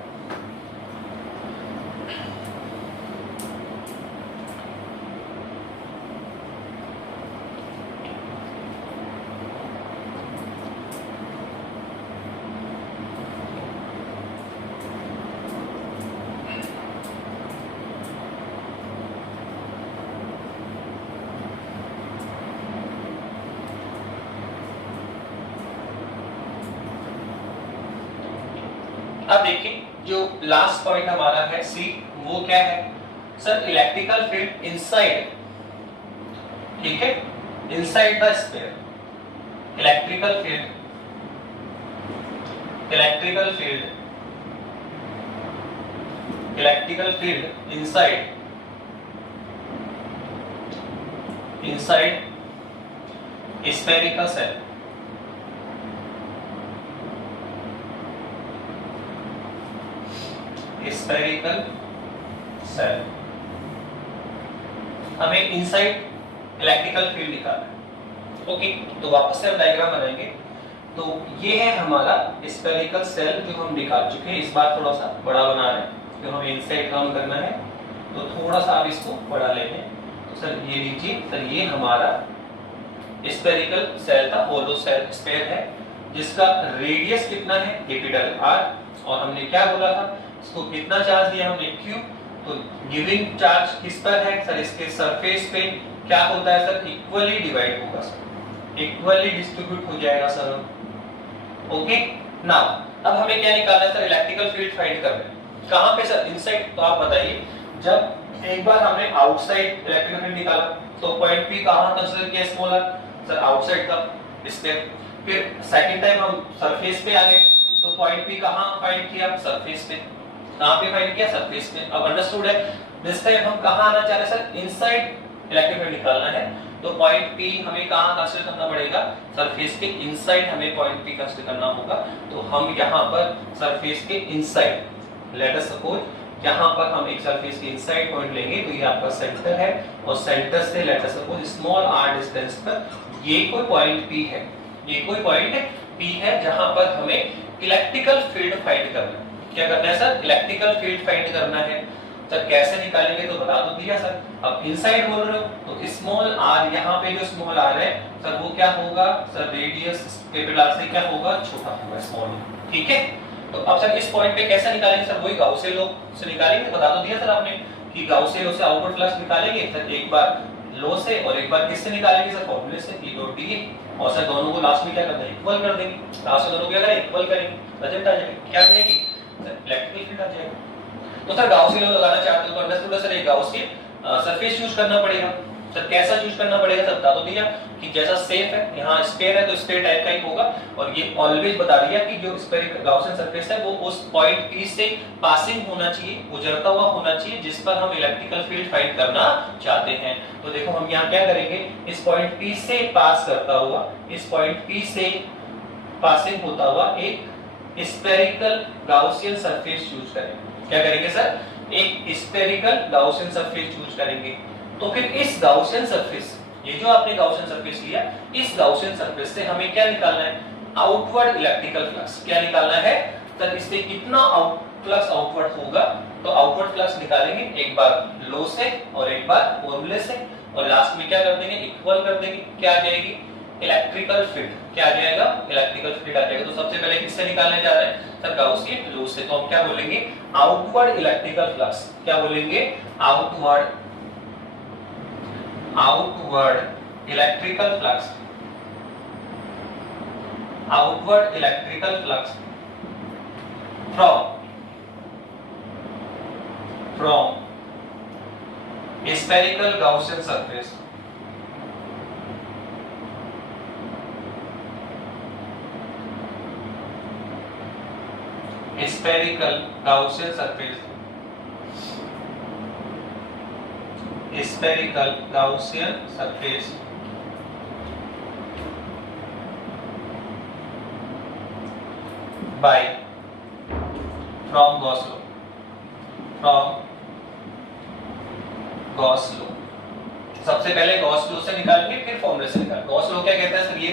अब देखिए जो लास्ट पॉइंट हमारा है सी, वो क्या है सर? इलेक्ट्रिकल फील्ड इनसाइड, ठीक है, inside the sphere, electrical field inside spherical cell, spherical cell, हमें इनसाइड इलेक्ट्रिकल फील्ड निकालना है। ओके, तो वापस से हम डायग्राम बनाएंगे। तो ये है हमारा स्फेरिकल सेल जो हम निकाल चुके हैं। इस बार थोड़ा सा बड़ा बना रहे हैं क्योंकि हमें इनसाइड काम करना है, तो थोड़ा सा आप इसको बड़ा लेंगे। तो सर ये लीजिए, सर ये हमारा स्फेरिकल सेल था, होलो सेल स्फीयर है, जिसका रेडियस कितना है? कैपिटल R, और हमने क्या बोला था? इसको कितना चार्ज दिया हमने? Q। तो गिविंग चार्ज किस पर है सर? इसके सरफेस पे क्या होता है सर? इक्वली डिवाइड होगा सर, इक्वली डिस्ट्रीब्यूट हो जाएगा सर। ओके, नाउ अब हमें क्या निकालना है सर? इलेक्ट्रिकल फील्ड फाइंड करना है। कहां पे सर? इनसाइड। तो आप बताइए, जब एक बार हमने आउटसाइड इलेक्ट्रिकल फील्ड निकाला तो पॉइंट P कहां कंसीडर किया? स्मॉलर सर, आउटसाइड का स्फीयर। फिर सेकंड टाइम हम सरफेस पे आ गए, तो पॉइंट P कहां फाइंड किया? सरफेस पे। कहां पे फाइंड किया? सरफेस पे। अब अंडरस्टूड है। दिस टाइम हम कहां आना चाह रहे हैं सर? इनसाइड इलेक्ट्रिक फील्ड निकालना है, तो पॉइंट P हमें कहां कंसीडर करना पड़ेगा? सरफेस के इनसाइड हमें पॉइंट P कंसीडर करना होगा। तो हम यहां पर सरफेस के इनसाइड, लेट अस सपोज यहां पर हम एक सरफेस के इनसाइड पॉइंट लेंगे, तो ये आपका सेंटर है, और सेंटर से let us suppose small r distance पर ये कोई पॉइंट P है, ये कोई पॉइंट P है जहां पर हमें इलेक्ट्रिकल फील्ड फाइंड करना है। क्या करना है सर? इलेक्ट्रिकल फील्ड फाइंड करना है। सर कैसे निकालेंगे? तो बता दो दिया सर। अब इनसाइड बोल रहे हो तो स्मॉल r, यहाँ पे जो स्मॉल r है सर वो क्या होगा सर? रेडियस कैपिटल R से क्या होगा? छोटा होगा, स्मॉल। ठीक है, तो अब सर इस पॉइंट पे कैसे निकालेंगे सर? वही गाउसियन लॉ से निकालेंगे। बता दो दिया सर आपने कि गाउसियन लॉ से आउटवर्ड फ्लक्स निकालेंगे सर, एक बार लॉ से और एक बार किससे निकालेंगे सर? फॉर्मूले से, E डॉट dA। और सर दोनों को लास्ट में क्या करना है? इक्वल कर देंगे। लास्ट में दोनों क्या करें? इक्वल करेंगे, रिजल्ट आ जाएगा। क्या जाएगी सर? इलेक्ट्रिकल फील्ड आ जाएगा। तो सर गाउसियन लॉ लगाना चाहते हो तो अंडरस्टूड है सर, एक गाउसियन सरफेस यूज करना पड़ेगा। सर कैसा यूज करना पड़ेगा सर? बता दो दिया कि जैसा सेफ है, यहाँ स्फीयर है तो स्फीयर टाइप का ही होगा, और ये ऑलवेज बता दिया कि जो स्फीयर गाउसियन सरफेस है वो उस पॉइंट P से पासिंग होना चाहिए, गुजरता हुआ होना चाहिए, जिस पर हम इलेक्ट्रिकल फील्ड फाइंड करना चाहते हैं। तो देखो हम यहाँ क्या करेंगे? इस पॉइंट P से पास करता हुआ, इस पॉइंट P से पासिंग होता हुआ एक स्फेरिकल गाउसियन सरफेस यूज करेंगे। क्या करेंगे सर? एक स्फेरिकल गाउसियन सरफेस यूज करेंगे। तो फिर इस गाउसियन सरफेस, ये जो आपने गाउसियन सरफेस लिया, इस गाउसियन सरफेस से हमें क्या निकालना है? Outward electrical flux. क्या निकालना है सर? इससे कितना फ्लक्स आउटवर्ड होगा? तो आउटवर्ड फ्लक्स निकालेंगे, एक बार लॉ से और एक बार फॉर्मूले से, और लास्ट में क्या कर देंगे? इक्वल कर देंगे। क्या आ जाएगी? Electrical field. क्या आ जाएगा? इलेक्ट्रिकल फील्ड आ जाएगा। तो सबसे पहले किससे निकालने जा रहे हैं सर? गाउसियन लॉ से। तो हम क्या बोलेंगे? Outward electrical flux. क्या बोलेंगे? Outward electrical flux, outward electrical flux from spherical Gaussian surface, spherical Gaussian surface, spherical Gaussian surface by from Gauss law, from Gauss law. सबसे पहले गॉस लॉ से निकालेंगे, फिर फॉर्मूले से निकालेंगे। गॉस लॉ क्या कहता है सर? ये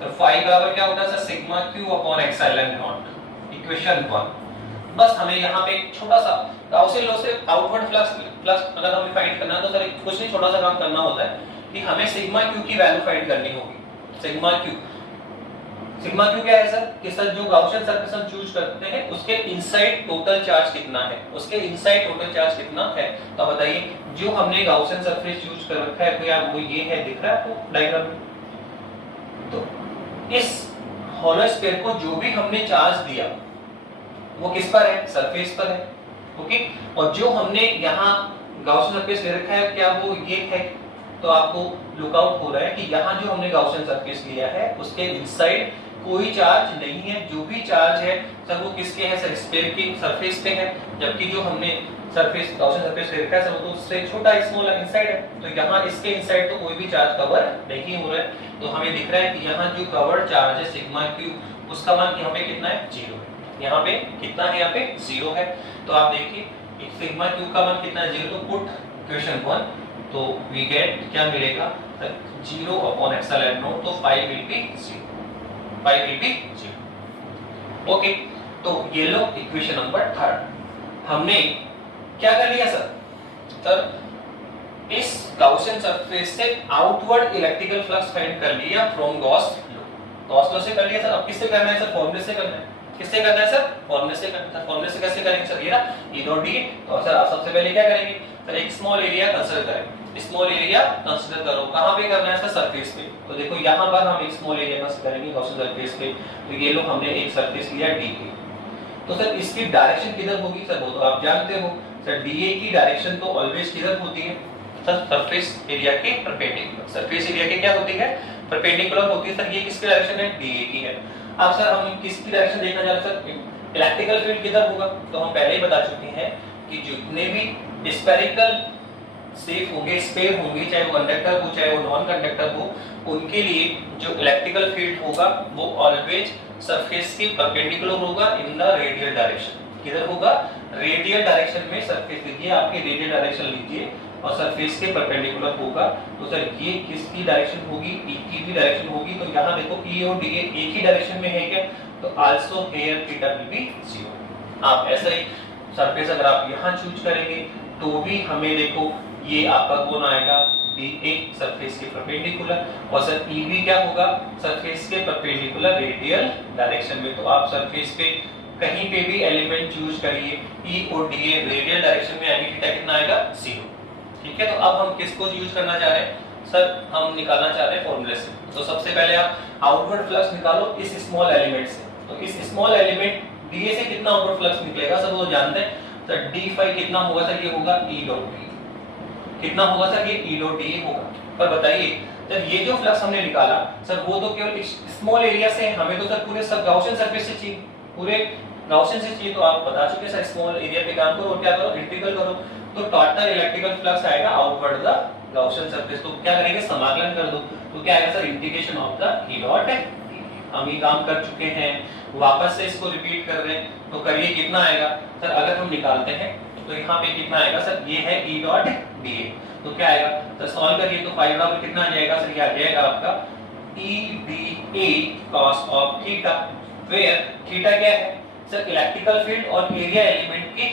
तो फाई बराबर क्या होता है sir? Sigma Q upon epsilon not, equation 1। बस हमें यहाँ पे एक छोटा सा गाउसियन लॉ से आउटवर्ड फ्लक्स अगर हमें फाइंड करना है तो सर कुछ नहीं, छोटा सा काम करना होता है कि हमें सिग्मा क्यू की वैल्यू फाइंड करनी होगी। सिग्मा क्यू क्या है सर? कि सर जो गाउसियन सरफेस हम चूज करते हैं उसके इनसाइड टोटल चार्ज कितना है, उसके इनसाइड टोटल चार्ज कितना है। तो बताइए जो हमने गाउसियन सरफेस यूज कर रखा है भैया वो ये है, दिख रहा है आपको डायग्राम में? तो इस हॉलो स्फीयर को जो भी हमने चार्ज दिया वो किस पर है, सरफेस पर है। ओके, और जो हमने यहाँ गाउसियन सरफेस ले रखा है क्या वो ये है, तो आपको लुकआउट हो रहा है कि यहाँ जो हमने गाउसियन सरफेस लिया है उसके इनसाइड कोई चार्ज नहीं है, जो भी चार्ज है सर वो किसके है, सर स्फीयर की सरफेस पे है, जबकि जो हमने सरफेस गाउसियन सरफेस ले रखा है सर वो तो उससे छोटा स्मॉल इनसाइड है, तो यहाँ इसके इनसाइड तो कोई भी चार्ज कवर नहीं हो रहा है। तो हमें दिख रहा है कि यहाँ जो कवर्ड चार्ज है सिग्मा क्यू, उसका मान यहाँ पे कितना है, 0 है। यहाँ पे कितना है, यहाँ पे 0 है। तो आप देखिए सिग्मा क्यू का मान कितना है, 0। तो पुट इक्वेशन 1, तो वी गेट क्या मिलेगा, 0 अपॉन एप्सिलॉन नॉट, तो 5 will be 0, 5 will be 0। Okay, तो ये लो इक्वेशन नंबर 3। हमने क्या कर लिया सर, इस गाउसियन सरफेस से आउटवर्ड इलेक्ट्रिकल फ्लक्स फाइंड कर लिया from Gauss law, Gauss law से कर लिया सर। अब किससे करना है सर, फॉर्मूले से करना है। किससे करना है सर, फॉर्मूले से करना है। फॉर्मूले से कैसे करेंगे सर, ये ना ई डॉट डी। तो सर आप सबसे पहले क्या करेंगे सर, एक स्मॉल एरिया कंसीडर करें। स्मॉल एरिया कंसीडर करो, कहां पे करना है सर, सरफेस पे। तो देखो यहां पर हम एक स्मॉल एरिया कंसीडर करेंगे गाउसियन सरफेस पे। तो ये लो हमने एक सरफेस लिया डी ए, तो सर इसकी डायरेक्शन किधर होगी सर, वो तो आप जानते हो सर, डीए की डायरेक्शन तो ऑलवेज किधर होती है सर, सरफेस एरिया के परपेंडिकुलर। सरफेस एरिया के क्या होती है, परपेंडिकुलर होती है सर। ये किसकी डायरेक्शन है, डीए की है। अब सर हम किसकी डायरेक्शन देखना चाह रहे हैं सर, इलेक्ट्रिकल फील्ड किधर होगा। तो हम पहले ही बता चुके हैं कि जितने भी स्फेरिकल शेप होंगे, स्फीयर होंगे, चाहे वो कंडक्टर हो चाहे वो नॉन कंडक्टर हो, उनके लिए जो इलेक्ट्रिकल फील्ड होगा वो ऑलवेज सरफेस के परपेंडिकुलर होगा इन द रेडियल डायरेक्शन। किधर होगा, रेडियल डायरेक्शन में सरफेस लीजिए, आपके रेडियल डायरेक्शन लीजिए और सरफेस के परपेंडिकुलर होगा। तो सर ये किसकी डायरेक्शन होगी, ई की भी डायरेक्शन होगी। तो यहाँ देखो ई और डी एक ही डायरेक्शन में है क्या, तो also here theta will be 0। आप ऐसा ही सरफेस अगर आप यहाँ चूज करेंगे तो भी हमें देखो ये आपका कौन आएगा, DA सरफेस के परपेंडिकुलर, और सर EB क्या होगा, सरफेस के परपेंडिकुलर रेडियल डायरेक्शन में। तो आप सरफेस पे कहीं पे भी एलिमेंट चूज करिए, E और DA रेडियल डायरेक्शन में आएंगे, थीटा कितना आएगा, 0। ठीक है, तो अब हम किसको यूज करना चाह रहे हैं सर, हम निकालना चाह रहे हैं फॉर्मूले से। तो सबसे पहले आप आउटवर्ड फ्लक्स निकालो इस स्मॉल एलिमेंट से। तो इस स्मॉल एलिमेंट DA से कितना आउटवर्ड फ्लक्स निकलेगा सर, वो जानते हैं सर, D फाई कितना होगा सर, ये होगा E डॉट D। कितना होगा सर, ये E डॉट D होगा। पर बताइए सर ये जो फ्लक्स हमने निकाला सर वो तो केवल स्मॉल एरिया से है, हमें तो सर पूरे सब गाउसियन सरफेस से चाहिए, पूरे गाउसियन से चाहिए। तो आप बता चुके सर, स्मॉल एरिया पे काम करो और क्या करो, इंटीग्रल करो, तो टोटल इलेक्ट्रिकल फ्लक्स आएगा आउटवर्ड द गाउसियन सरफेस। तो क्या करेंगे, समाकलन कर दो, तो क्या आएगा sir, integration of the E dot D। हम ये काम कर चुके हैं, वापस से इसको रिपीट कर रहे हैं। तो करिए कितना आएगा सर, अगर हम निकालते हैं तो यहाँ पे कितना आएगा सर, ये है E डॉट DA। तो क्या आएगा सर, सॉल्व करिए तो 5 बराबर कितना आ जाएगा सर, ये आ जाएगा आपका EDA cos ऑफ थीटा, वेयर थीटा क्या है सर, इलेक्ट्रिकल फील्ड और एरिया एलिमेंट के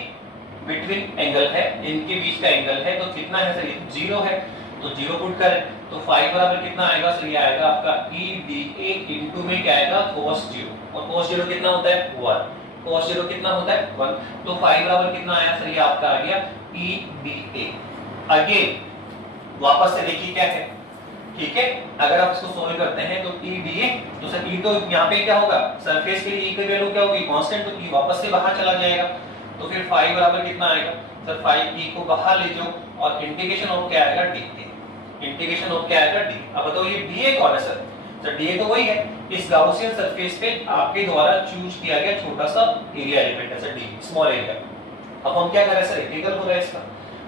बिटवीन एंगल है, इनके बीच का एंगल है। तो कितना है सर, 0 है, तो 0 पुट करें तो 5 बराबर कितना आएगा सर, ये आएगा आपका EDA इनटू में क्या आएगा, cos 0, और cos 0 कितना होता है, 1। cos 0 कितना होता है, 1। तो 5 बराबर कितना आया सर, ये आपका आ गया EDA। अगेन वापस से देखिए क्या है, ठीक है, अगर आप इसको सोल्व करते हैं तो EDA, तो सर E तो यहाँ पे क्या होगा, सरफेस के लिए E की वैल्यू क्या होगी, कांस्टेंट, तो E वापस से बाहर चला जाएगा। तो फिर 5 बराबर कितना आएगा सर, 5 E को बाहर ले जाओ और इंटीग्रेशन ऑफ क्या आएगा, DA। इंटीग्रेशन ऑफ क्या आएगा, D। अब बताओ ये DA कौन है सर, सर DA तो वही है, इस गाउसियन सरफेस पे आपके द्वारा चूज किया गया छोटा सा एरिया एलिमेंट है सर, D स्मॉल एरिया। अब हम क्या कर रहे हैं सर, इंटीग्रल हो रहा है इसका।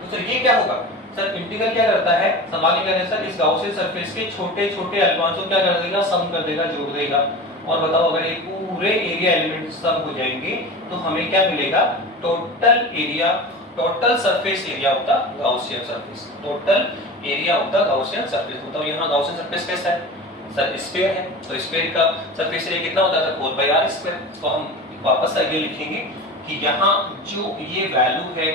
तो सर ये क्या होगा सर, इंटीग्रल क्या करता है, समाकलन करने सर इस गाउसियन सरफेस के छोटे छोटे एलिमेंट्स को क्या कर देगा, सम कर देगा, जोड़ देगा। और बताओ अगर ये पूरे एरिया एलिमेंट सम हो जाएंगे तो हमें क्या मिलेगा, total area, total surface area of the Gaussian surface, total area of the Gaussian surface. बताओ यहाँ गाउसियन सरफेस कैसा है सर, स्फीयर है, तो स्फीयर का सरफेस एरिया कितना होता है सर, 4/r स्क्वायर। तो हम वापस आगे लिखेंगे कि यहाँ जो ये वैल्यू है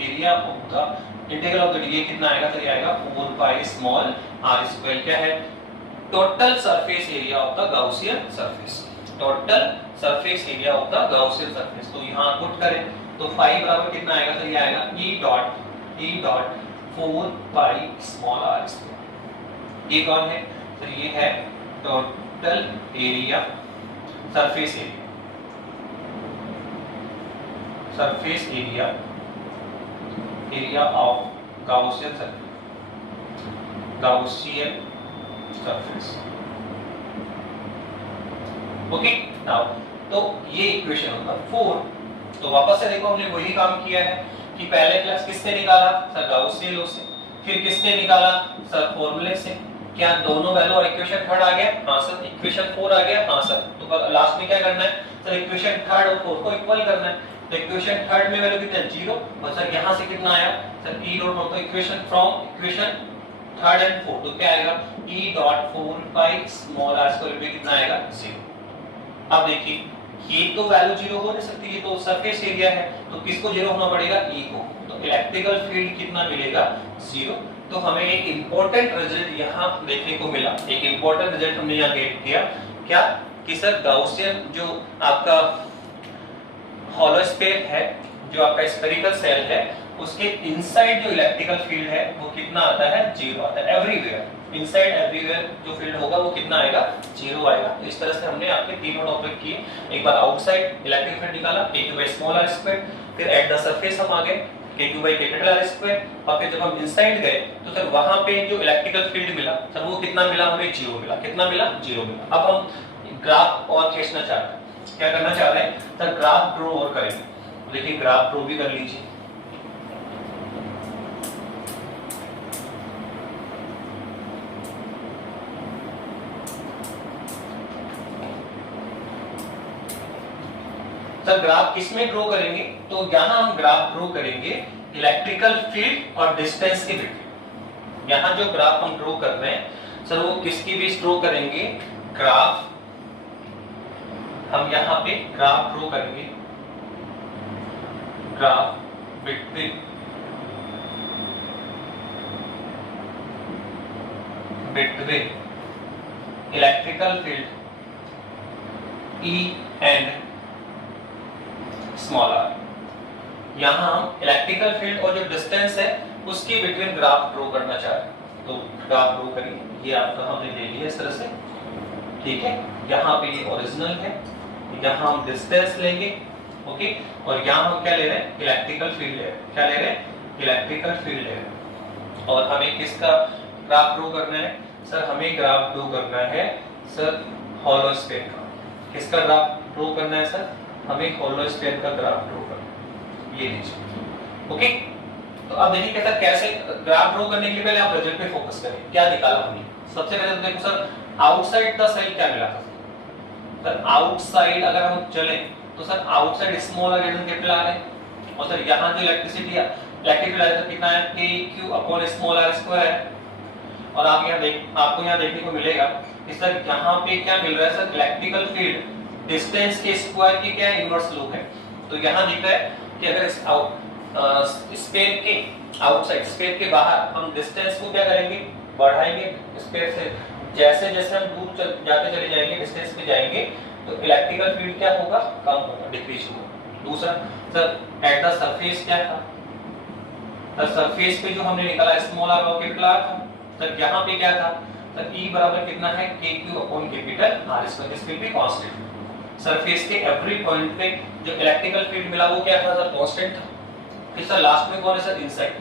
area of the integral of the DA कितना आएगा, तो ये आएगा 4 स्मॉल r स्क्वायर। क्या है, total surface area of the Gaussian surface, total surface area of the Gaussian surface. तो यहाँ पुट करें तो 5 बराबर कितना आएगा, तो ये आएगा E dot 4 small r square. ये कौन है, तो ये है total area, surface area, surface area, area of Gaussian surface, Gaussian surface. Okay, now तो ये इक्वेशन नंबर 4। तो वापस से देखो हमने वही काम किया है कि पहले क्लास किससे निकाला सर, गाउस के लॉ से, फिर किससे निकाला सर, फॉर्मूले से। क्या दोनों वैल्यू और इक्वेशन थर्ड आ गया? हां सर। इक्वेशन 4 आ गया? हां सर। तो लास्ट में क्या करना है सर, इक्वेशन थर्ड और 4 को इक्वल करना है। तो इक्वेशन थर्ड में वैल्यू कितना है 0, और सर यहां से कितना आया सर e डॉट 4। तो equation from equation third and 4 तो क्या आएगा e dot 4 by small r square में कितना आएगा 0। अब देखिए ये तो वैल्यू 0 हो नहीं सकती, ये तो सरफेस एरिया है, तो किसको 0 होना पड़ेगा e को। तो इलेक्ट्रिकल फील्ड कितना मिलेगा 0। तो हमें एक इंपॉर्टेंट रिजल्ट यहाँ देखने को मिला, एक इंपॉर्टेंट रिजल्ट हमने यहाँ गेट किया क्या कि सर गाउसियन जो आपका हॉलो स्फीयर है, जो आपका स्फेरिकल सेल है, उसके इनसाइड जो इलेक्ट्रिकल फील्ड है वो कितना आता है 0 आता है। एवरीवेयर इनसाइड एवरीवेयर जो फील्ड होगा वो कितना आएगा 0 आएगा। तो इस तरह से हमने आपके तीनों टॉपिक किए। एक बार आउटसाइड इलेक्ट्रिक फील्ड निकाला k2 by small r square, फिर एट द सरफेस हम आ गए k2 by capital R square, और फिर जब हम इनसाइड गए तो सर वहां पे जो इलेक्ट्रिकल फील्ड मिला सर वो कितना मिला हमें 0 मिला। कितना मिला 0 मिला। अब हम ग्राफ और खींचना चाहते हैं, क्या करना चाह रहे हैं सर, ग्राफ ड्रॉ और करेंगे। देखिए ग्राफ ड्रॉ भी कर लीजिए। सर ग्राफ किसमें ड्रॉ करेंगे, तो यहां हम ग्राफ ड्रॉ करेंगे इलेक्ट्रिकल फील्ड और डिस्टेंस के बीच। यहां जो ग्राफ हम ड्रॉ कर रहे हैं सर वो किसके बीच ड्रॉ करेंगे, ग्राफ हम यहां पे ग्राफ ड्रॉ करेंगे, graph between electrical field E and small r। यहां हम इलेक्ट्रिकल फील्ड और जो डिस्टेंस है उसके बिटवीन ग्राफ ड्रॉ करना चाह रहे हैं। तो ग्राफ ड्रॉ करिए। ये आपका हमने ले लिया इस तरह से, ठीक है। यहाँ पे ये ओरिजिनल है, यहाँ हम डिस्टेंस लेंगे, ओके, और यहाँ हम क्या ले रहे हैं इलेक्ट्रिकल फील्ड ले रहे हैं। क्या ले रहे हैं इलेक्ट्रिकल फील्ड ले रहे हैं। और हमें किसका ग्राफ ड्रॉ करना है सर, हमें ग्राफ ड्रॉ करना है सर हॉलो स्फीयर का। किसका ग्राफ ड्रॉ करना है सर, हमें हॉलो स्फीयर का ग्राफ ड्रॉ करना है। ये लीजिए, ओके। तो अब देखिए कैसा कैसे ग्राफ ड्रॉ करने के लिए पहले आप रिजल्ट पे फोकस करें। क्या निकाला हमने, सबसे पहले तो देखो सर आउटसाइड द सेल क्या मिला था सर, आउटसाइड अगर हम चले तो sir outside small r greater capital r है, और सर यहां जो इलेक्ट्रिसिटी इलेक्ट्रिक फील्ड है कितना है kq upon small r square है। और आप आपको यहां देखने को मिलेगा कि सर यहां पे क्या मिल रहा है सर, इलेक्ट्रिकल फील्ड डिस्टेंस के स्क्वायर की क्या इनवर्स लॉ है। तो यहां दिख रहा है कि अगर स्फीयर के आउटसाइड, स्फीयर के बाहर हम डिस्टेंस को क्या करेंगे बढ़ाएंगे स्फीयर से, जैसे जैसे हम दूर जाते चले जाएंगे डिस्टेंस पे जाएंगे तो इलेक्ट्रिकल फील्ड क्या होगा कम होगा, डिक्रीज होगा। दूसरा सर एट द सरफेस क्या था सर, सरफेस पे जो हमने निकाला स्मॉल r और कैपिटल r था सर, यहाँ पे क्या था सर E बराबर कितना है kq upon capital r square. This will be constant. Surface के एवरी पॉइंट पे जो इलेक्ट्रिकल फील्ड मिला वो क्या था सर कांस्टेंट था। फिर सर लास्ट में कौन है सर इनसाइड।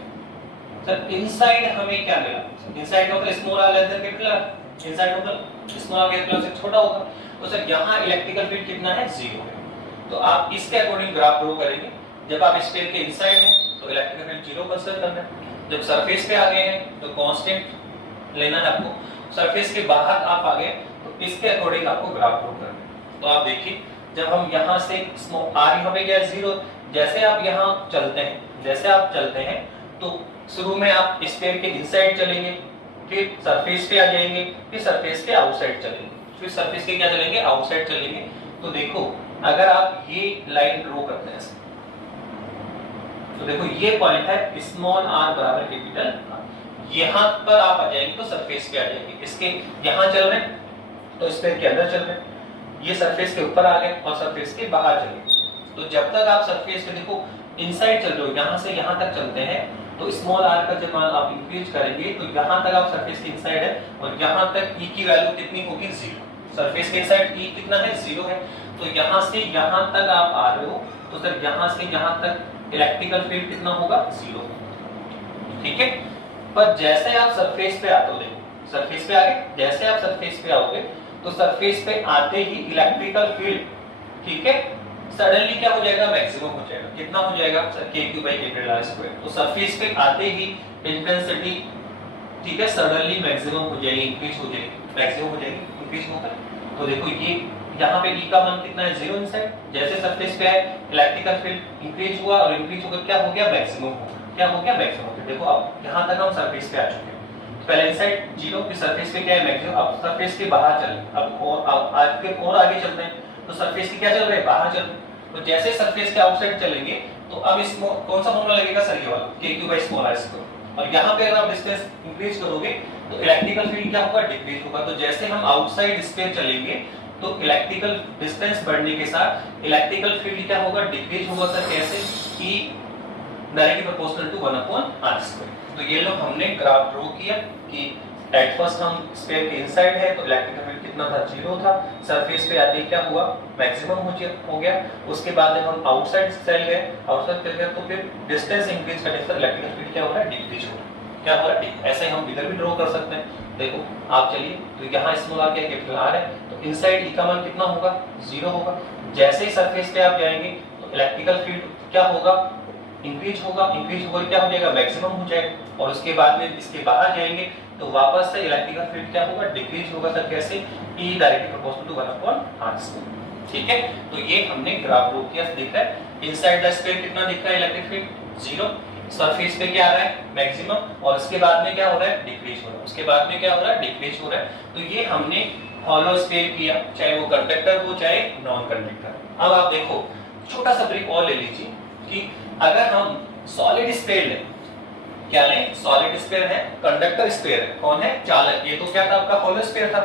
सर इनसाइड हमें क्या मिला, इनसाइड का मतलब small r less than capital r, inside मतलब स्मॉल r कैपिटल से छोटा होगा। तो सर यहाँ इलेक्ट्रिकल फील्ड कितना है 0 है। तो आप इसके अकॉर्डिंग ग्राफ ड्रॉ करेंगे। जब आप स्फीयर के इनसाइड हैं तो इलेक्ट्रिकल फील्ड 0 कंसीडर करना है, जब सरफेस पे आ गए हैं तो कांस्टेंट लेना है आपको, सरफेस के बाहर आप आ गए तो इसके अकॉर्डिंग आपको ग्राफ ड्रॉ करना है। तो आप देखिए जब हम यहाँ से स्मॉल r यहाँ पे क्या है 0, जैसे आप यहाँ चलते हैं, जैसे आप चलते हैं तो शुरू में आप स्फीयर के इनसाइड चलेंगे, फिर सरफेस पे आ जाएंगे, फिर सरफेस के आउटसाइड चलेंगे, फिर सरफेस के क्या चलेंगे आउटसाइड चलेंगे। तो देखो अगर आप ये लाइन ड्रॉ करते हैं तो देखो ये पॉइंट है स्मॉल r बराबर कैपिटल R, यहाँ पर आप आ जाएंगे तो सरफेस पे आ जाएंगे। इसके यहाँ चल रहे हैं तो स्फीयर के अंदर चल रहे हैं, ये सरफेस के ऊपर आ गए और सरफेस के बाहर चले। तो जब तक आप सरफेस पे देखो इनसाइड चल रहे हो, यहाँ से यहाँ तक चलते हैं तो स्मॉल r का जब आप इंक्रीज करेंगे तो यहाँ तक आप सरफेस के इनसाइड है और यहाँ तक e की वैल्यू कितनी होगी 0। सरफेस के इनसाइड ई कितना है 0 है। तो यहां से यहां तक आप आ रहे हो तो सर यहां से यहां तक इलेक्ट्रिकल फील्ड कितना होगा 0, ठीक है। पर जैसे आप सरफेस पे आते हो, देखो सरफेस पे आ गए, जैसे आप सरफेस पे आओगे तो सरफेस पे आते ही इलेक्ट्रिकल फील्ड, ठीक है, सडनली क्या हो जाएगा, मैक्सिमम हो जाएगा। कितना हो जाएगा सर, Q/R²। तो सरफेस पे आते ही इंटेंसिटी, ठीक है, सडनली मैक्सिमम हो जाएगी, इंक्रीज हो जाएगी, मैक्सिमम हो जाएगी, इंक्रीज होगा। तो देखो ये यहाँ पे E का मान कितना है 0 इनसाइड, जैसे सरफेस पे है इलेक्ट्रिकल फील्ड इंक्रीज हुआ और इंक्रीज होकर क्या हो गया, मैक्सिमम हो गया। क्या हो गया, मैक्सिमम हो गया। देखो अब यहाँ तक हम सरफेस पे आ चुके हैं। पहले इनसाइड 0 फिर सरफेस पे क्या है, मैक्सिमम। अब सरफेस के बाहर चले, अब और आगे चलते हैं तो सरफेस के क्या चल रहे हैं, बाहर चल रहे हैं। तो जैसे सरफेस के आउटसाइड चलेंगे तो अब इस कौन सा फॉर्मूला लगेगा सर, ये वाला Q/r²। और यहाँ पे अगर आप डिस्टेंस इंक्रीज करोगे तो इलेक्ट्रिकल फील्ड क्या होगा, डिक्रीज होगा। तो जैसे हम आउटसाइड स्पेस चलेंगे तो इलेक्ट्रिकल डिस्टेंस बढ़ने के साथ इलेक्ट्रिकल फील्ड क्या होगा, डिक्रीज होगा। सर कैसे, E directly proportional to 1/r²। तो ये लोग हमने ग्राफ ड्रॉ किया कि एट फर्स्ट हम स्फीयर के इनसाइड है तो इलेक्ट्रिकल फील्ड कितना था, 0 था। सरफेस पे आते ही क्या हुआ, मैक्सिमम हो गया। उसके बाद जब हम आउटसाइड चल गए, तो फिर डिस्टेंस इंक्रीज करने से इलेक्ट्रिकल फील्ड क्या हो रहा है, डिक्रीज हो रहा है। क्या हो रहा है, ऐसे ही हम फिगर भी ड्रॉ कर सकते हैं। देखो आप चलिए, तो यहाँ स्मॉल r क्या कैपिटल R है, तो इनसाइड E का मान कितना होगा, 0 होगा। जैसे ही सरफेस पे आप जाएंगे तो इलेक्ट्रिकल फील्ड क्या होगा, इंक्रीज होगा, इंक्रीज होकर क्या हो जाएगा, मैक्सिमम हो जाएगा। और उसके बाद में इसके बाहर जाएंगे तो वापस से इलेक्ट्रिकल फील्ड क्या होगा, डिक्रीज होगा। सर कैसे, E directly proportional to 1/r², ठीक है। तो ये हमने ग्राफ ड्रॉ किया, दिख रहा है इनसाइड द स्फीयर कितना दिख रहा है, इलेक्ट्रिक फील्ड 0, सरफेस पे क्या आ रहा है, मैक्सिमम, और उसके बाद में क्या हो रहा है, डिक्रीज हो रहा है। उसके बाद में क्या हो रहा है, डिक्रीज हो रहा है। तो ये हमने हॉलो स्फीयर किया, चाहे वो कंडक्टर हो चाहे नॉन कंडक्टर। अब आप देखो छोटा सा ब्रेक और ले लीजिए कि अगर हम सॉलिड स्फीयर लें, क्या लें, सॉलिड स्फीयर है, कंडक्टर स्फीयर है, कौन है, चालक। ये तो क्या था, आपका हॉलो स्फीयर था।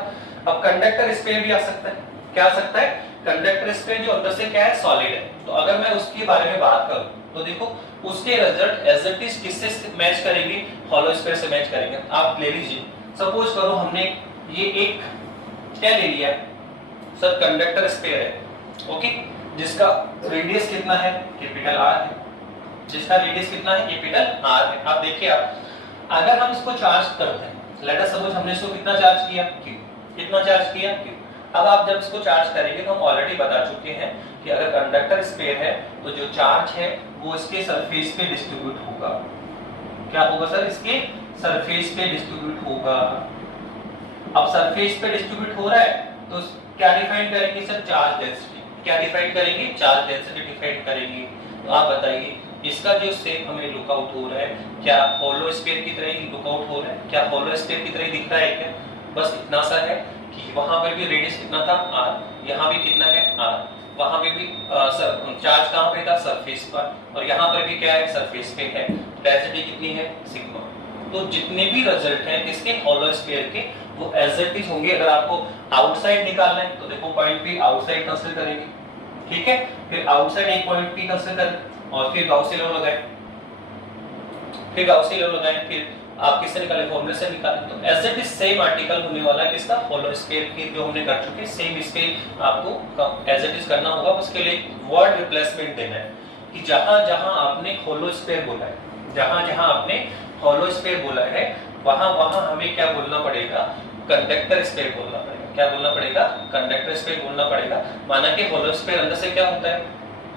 अब कंडक्टर स्फीयर भी आ सकता है, क्या आ सकता है, कंडक्टर स्फीयर जो अंदर से क्या है, सॉलिड है। तो अगर मैं उसके बारे में बात करूं तो देखो उसके रिजल्ट एज इट इज किससे मैच करेंगे, हॉलो स्फीयर से मैच करेंगे। आप ले लीजिए, सपोज करो हमने ये एक क्या ले लिया सर, कंडक्टर स्फीयर है, ओके, जिसका रेडियस कितना है, कैपिटल R है, जिसका रेडियस कितना है, कैपिटल R है। आप देखिए, आप अगर हम इसको चार्ज करते हैं, लेट अस सपोज हमने इसको कितना चार्ज किया, Q, कितना चार्ज किया, Q। अब आप जब इसको चार्ज करेंगे तो हम ऑलरेडी बता चुके हैं कि अगर कंडक्टर स्फीयर है तो जो चार्ज है वो इसके सरफेस पे डिस्ट्रीब्यूट होगा। क्या होगा सर, इसके सरफेस पे डिस्ट्रीब्यूट होगा। अब सरफेस पे डिस्ट्रीब्यूट हो रहा है तो क्या डिफाइन करेंगे सर, चार्ज डेंसिटी। क्या डिफाइन करेंगे, चार्ज डेंसिटी डिफाइन करेंगे। तो आप बताइए इसका जो शेप हमें लुकआउट हो रहा है, क्या हॉलो स्फीयर की तरह ही लुकआउट हो रहा है, क्या हॉलो स्फीयर की तरह दिख रहा है क्या। बस इतना सा है कि वहां पर भी रेडियस कितना था, R, यहाँ भी कितना है, R, वहां पे भी चार्ज कहां पे था, सरफेस पर, और यहाँ पर भी क्या है, सरफेस पे है। डेंसिटी कितनी है, सिग्मा। तो जितने भी रिजल्ट हैं इसके हॉलो स्फीयर के वो एज इट इज होंगे। अगर आपको आउटसाइड निकालना है तो देखो पॉइंट P आउटसाइड कंसीडर करेंगे, ठीक है, फिर आउटसाइड एक पॉइंट P कंसीडर करें और फिर गाउसी लॉ लगाएं, फिर गाउसी लॉ लगाएं, फिर आप किससे निकाले, फॉर्मूले से निकालें। तो as it is same article होने वाला है किसका, हॉलो स्फीयर की, जो हमने कर चुके, सेम स्पेस आपको एज इट इज करना होगा। उसके लिए वर्ड रिप्लेसमेंट देना है कि जहां जहां आपने हॉलो स्फीयर बोला है, जहां जहां आपने हॉलो स्फीयर बोला है वहां वहां हमें क्या बोलना पड़ेगा, कंडक्टर स्फीयर बोलना पड़ेगा। क्या बोलना पड़ेगा, कंडक्टर स्फीयर बोलना पड़ेगा। माना कि हॉलो स्फीयर अंदर से क्या होता है,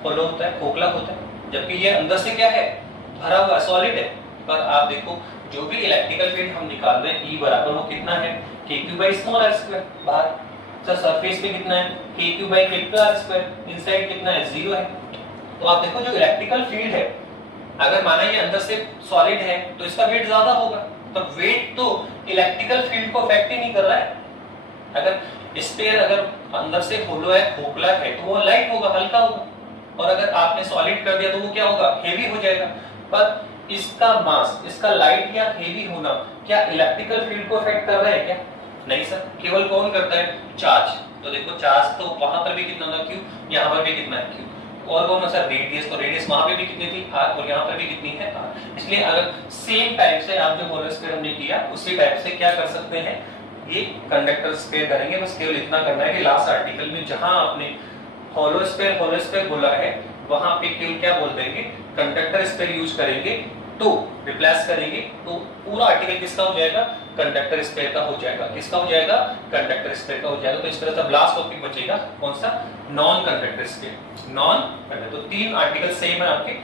होलो होता है, खोखला होता है, जबकि ये अंदर से क्या है, भरा हुआ सॉलिड है। पर आप देखो जो भी इलेक्ट्रिकल फील्ड हम निकाल रहे हैं E बराबर वो कितना है, Q/r²। बाहर सर सरफेस पे कितना है, Q/R², इनसाइड कितना है, 0 है। तो आप देखो जो इलेक्ट्रिकल फील्ड है, अगर माना ये अंदर से सॉलिड है तो इसका वेट ज्यादा होगा। तो वेट तो इलेक्ट्रिकल फील्ड को अफेक्ट ही नहीं कर रहा है। अगर स्फीयर अगर अंदर से होलो है, खोखला है, तो वो लाइट होगा, हल्का होगा। और अगर आपने सॉलिड कर दिया तो वो क्या होगा, हेवी हो जाएगा। पर इसका मास, इसका लाइट या हेवी होना क्या इलेक्ट्रिकल फील्ड को अफेक्ट कर रहा है क्या, नहीं सर। केवल कौन करता है, चार्ज। तो देखो चार्ज तो वहां पर भी कितना था, Q, यहाँ पर भी कितना है, Q। और कौन सा रेडियस, तो रेडियस वहां पे भी कितनी थी, R, और यहाँ पर भी कितनी है, R। इसलिए अगर सेम टाइप से आप जो हॉलो स्फीयर हमने किया उसी टाइप से क्या कर सकते हैं, ये कंडक्टर स्पेयर करेंगे। बस केवल इतना करना है कि लास्ट आर्टिकल में जहां आपने होलो स्पेयर बोला है वहां पे केवल क्या बोल देंगे, कंडक्टर स्पेयर यूज करेंगे तो रिप्लेस करेंगे, तो पूरा आर्टिकल किसका हो जाएगा, कंडक्टर स्पेयर का हो जाएगा। किसका हो जाएगा, कंडक्टर स्पेयर का हो जाएगा। तो इस तरह से लास्ट टॉपिक बचेगा कौन सा, non conductor sphere. Non conductor, तो 3 आर्टिकल सेम है आपके,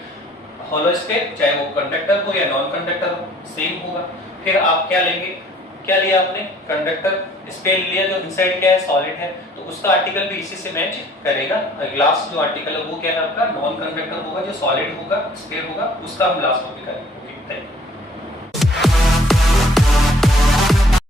होलो स्पेयर चाहे वो कंडक्टर हो या नॉन कंडक्टर हो सेम होगा। फिर आप क्या लेंगे, क्या लिया आपने, कंडक्टर स्पेयर लिया जो इनसाइड क्या है, सॉलिड है, तो उसका आर्टिकल भी इसी से मैच करेगा। लास्ट जो आर्टिकल है वो क्या है आपका, नॉन कंडक्टर होगा, जो सॉलिड होगा, स्पेयर होगा, उसका हम लास्ट टॉपिक करेंगे। Thank you.